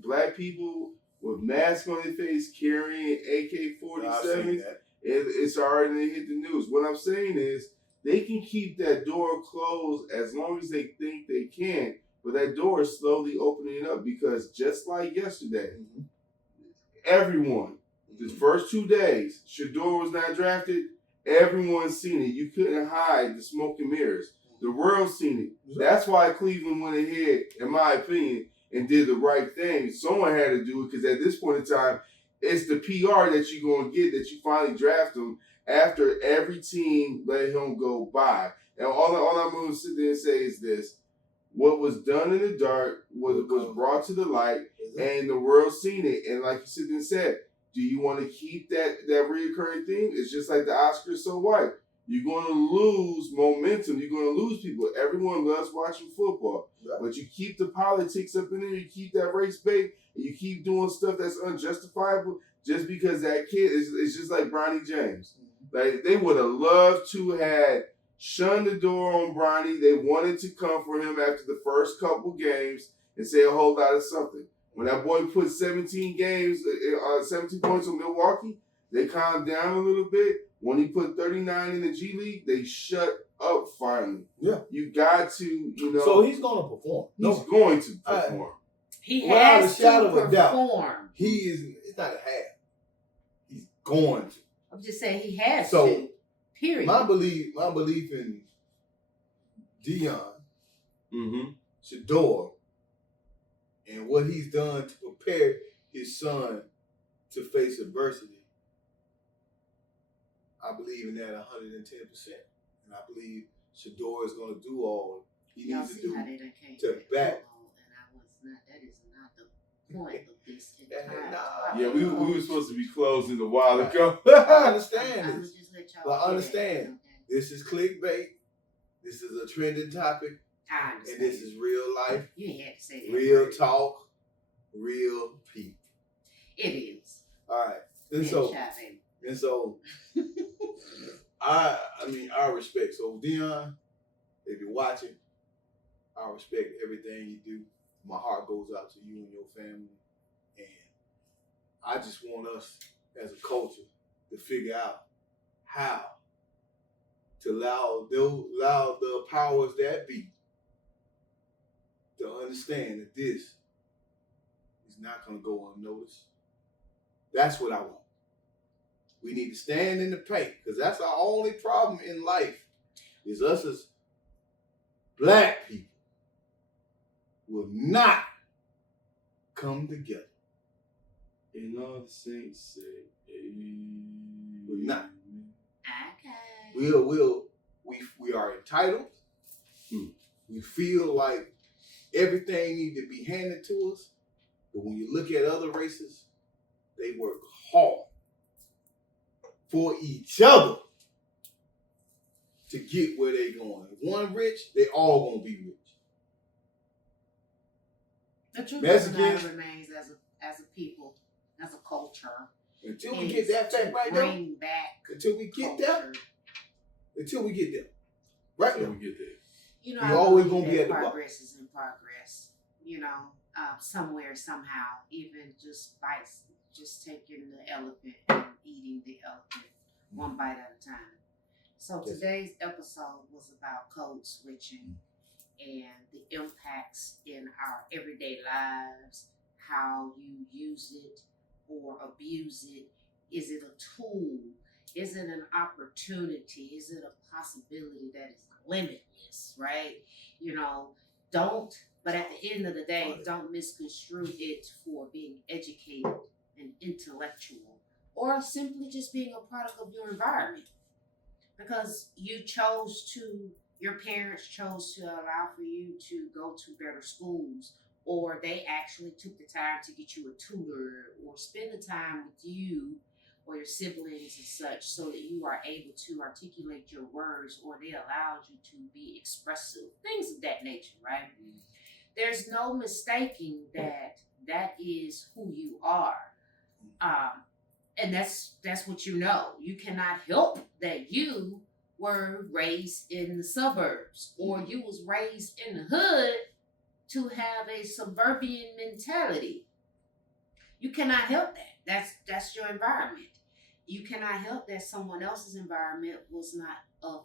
black people with masks on their face carrying AK-47s, it's already hit the news. What I'm saying is they can keep that door closed as long as they think they can, but that door is slowly opening up because just like yesterday, everyone, the first 2 days, Shador was not drafted, everyone's seen it. You couldn't hide the smoke and mirrors. The world's seen it. That's why Cleveland went ahead, in my opinion, and did the right thing. Someone had to do it because at this point in time, it's the PR that you're going to get that you finally draft him after every team let him go by. And all I'm going to sit there and say is this. What was done in the dark was brought to the light, and the world's seen it. And like you sit there and said, do you want to keep that reoccurring theme? It's just like the Oscars so white. You're going to lose momentum. You're going to lose people. Everyone loves watching football. Right. But you keep the politics up in there. You keep that race bait. And you keep doing stuff that's unjustifiable just because that kid is just like Bronny James. Like, they would have loved to have shunned the door on Bronny. They wanted to come for him after the first couple games and say a whole lot of something. When that boy put 17 points on Milwaukee, they calmed down a little bit. When he put 39 in the G League, they shut up finally. Yeah. You got to, So he's going to perform. He's going to perform. He has to perform. It's not a half. He's going to. I'm just saying he has to. Period. My belief in Deion, Shador, and what he's done to prepare his son to face adversity, I believe in that 110%. And I believe Shador is going to do all he needs to do to back. That is not the point of this entire Yeah, we were supposed to be closing a while ago. I understand this. But understand, this is clickbait. This is a trending topic. I understand. And this is real life. You ain't had to say that. Real talk. Real people. It is. All right. And so I respect. So Deion, if you're watching, I respect everything you do. My heart goes out to you and your family. And I just want us as a culture to figure out how to allow the powers that be to understand that this is not going to go unnoticed. That's what I want. We need to stand in the paint because that's our only problem in life is us as black people will not come together. And all the saints say, we're not. Okay. We are entitled. We feel like everything needs to be handed to us. But when you look at other races, they work hard for each other to get where they going. If one rich, they all gonna be rich. The truth remains as a people, as a culture. Until we get that fact right there. Bring back until we get there. Until we get there. Right now. we get there. You know, we always gonna be at the bottom. Progress is in progress. You know, somewhere, somehow, even just taking the elephant and eating the elephant one bite at a time. So today's episode was about code switching and the impacts in our everyday lives, how you use it or abuse it. Is it a tool? Is it an opportunity? Is it a possibility that is limitless, right? You know, but at the end of the day, don't misconstrue it for being educated and intellectual or simply just being a product of your environment. Because your parents chose to allow for you to go to better schools, or they actually took the time to get you a tutor or spend the time with you or your siblings and such so that you are able to articulate your words, or they allowed you to be expressive, things of that nature, right? There's no mistaking that is who you are. And that's what you know. You cannot help that you were raised in the suburbs or you was raised in the hood to have a suburban mentality. You cannot help that. That's your environment. You cannot help that someone else's environment was not of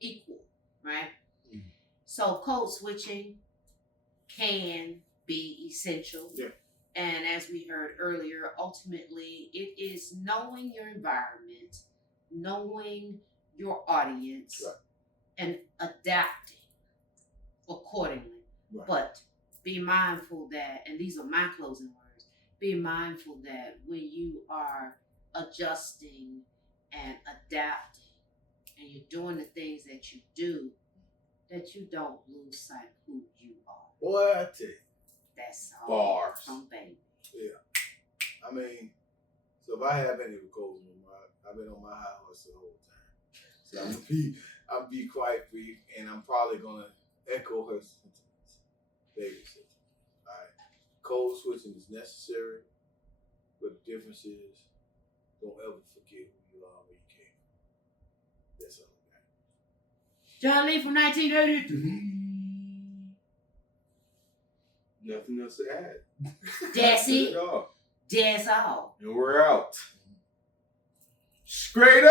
equal, right? Mm-hmm. So code switching can be essential. Yeah. And as we heard earlier, ultimately it is knowing your environment, knowing your audience, right, and adapting accordingly. Right. But be mindful that, and these are my closing words, be mindful that when you are adjusting and adapting and you're doing the things that you do, that you don't lose sight of who you are. Boy, I tell you. That's all. Bars. From Baby. Yeah. I mean, so if I have any closing remarks, I've been on my high horse the whole time. So I'll be quite brief, and I'm probably gonna echo her sentiments. Baby sentiments. All right. Code switching is necessary, but the difference is don't ever forget who you are when you came. That's all I got. John Lee from 1983. Nothing else to add. That's it. That's all. And we're out. Skraitup!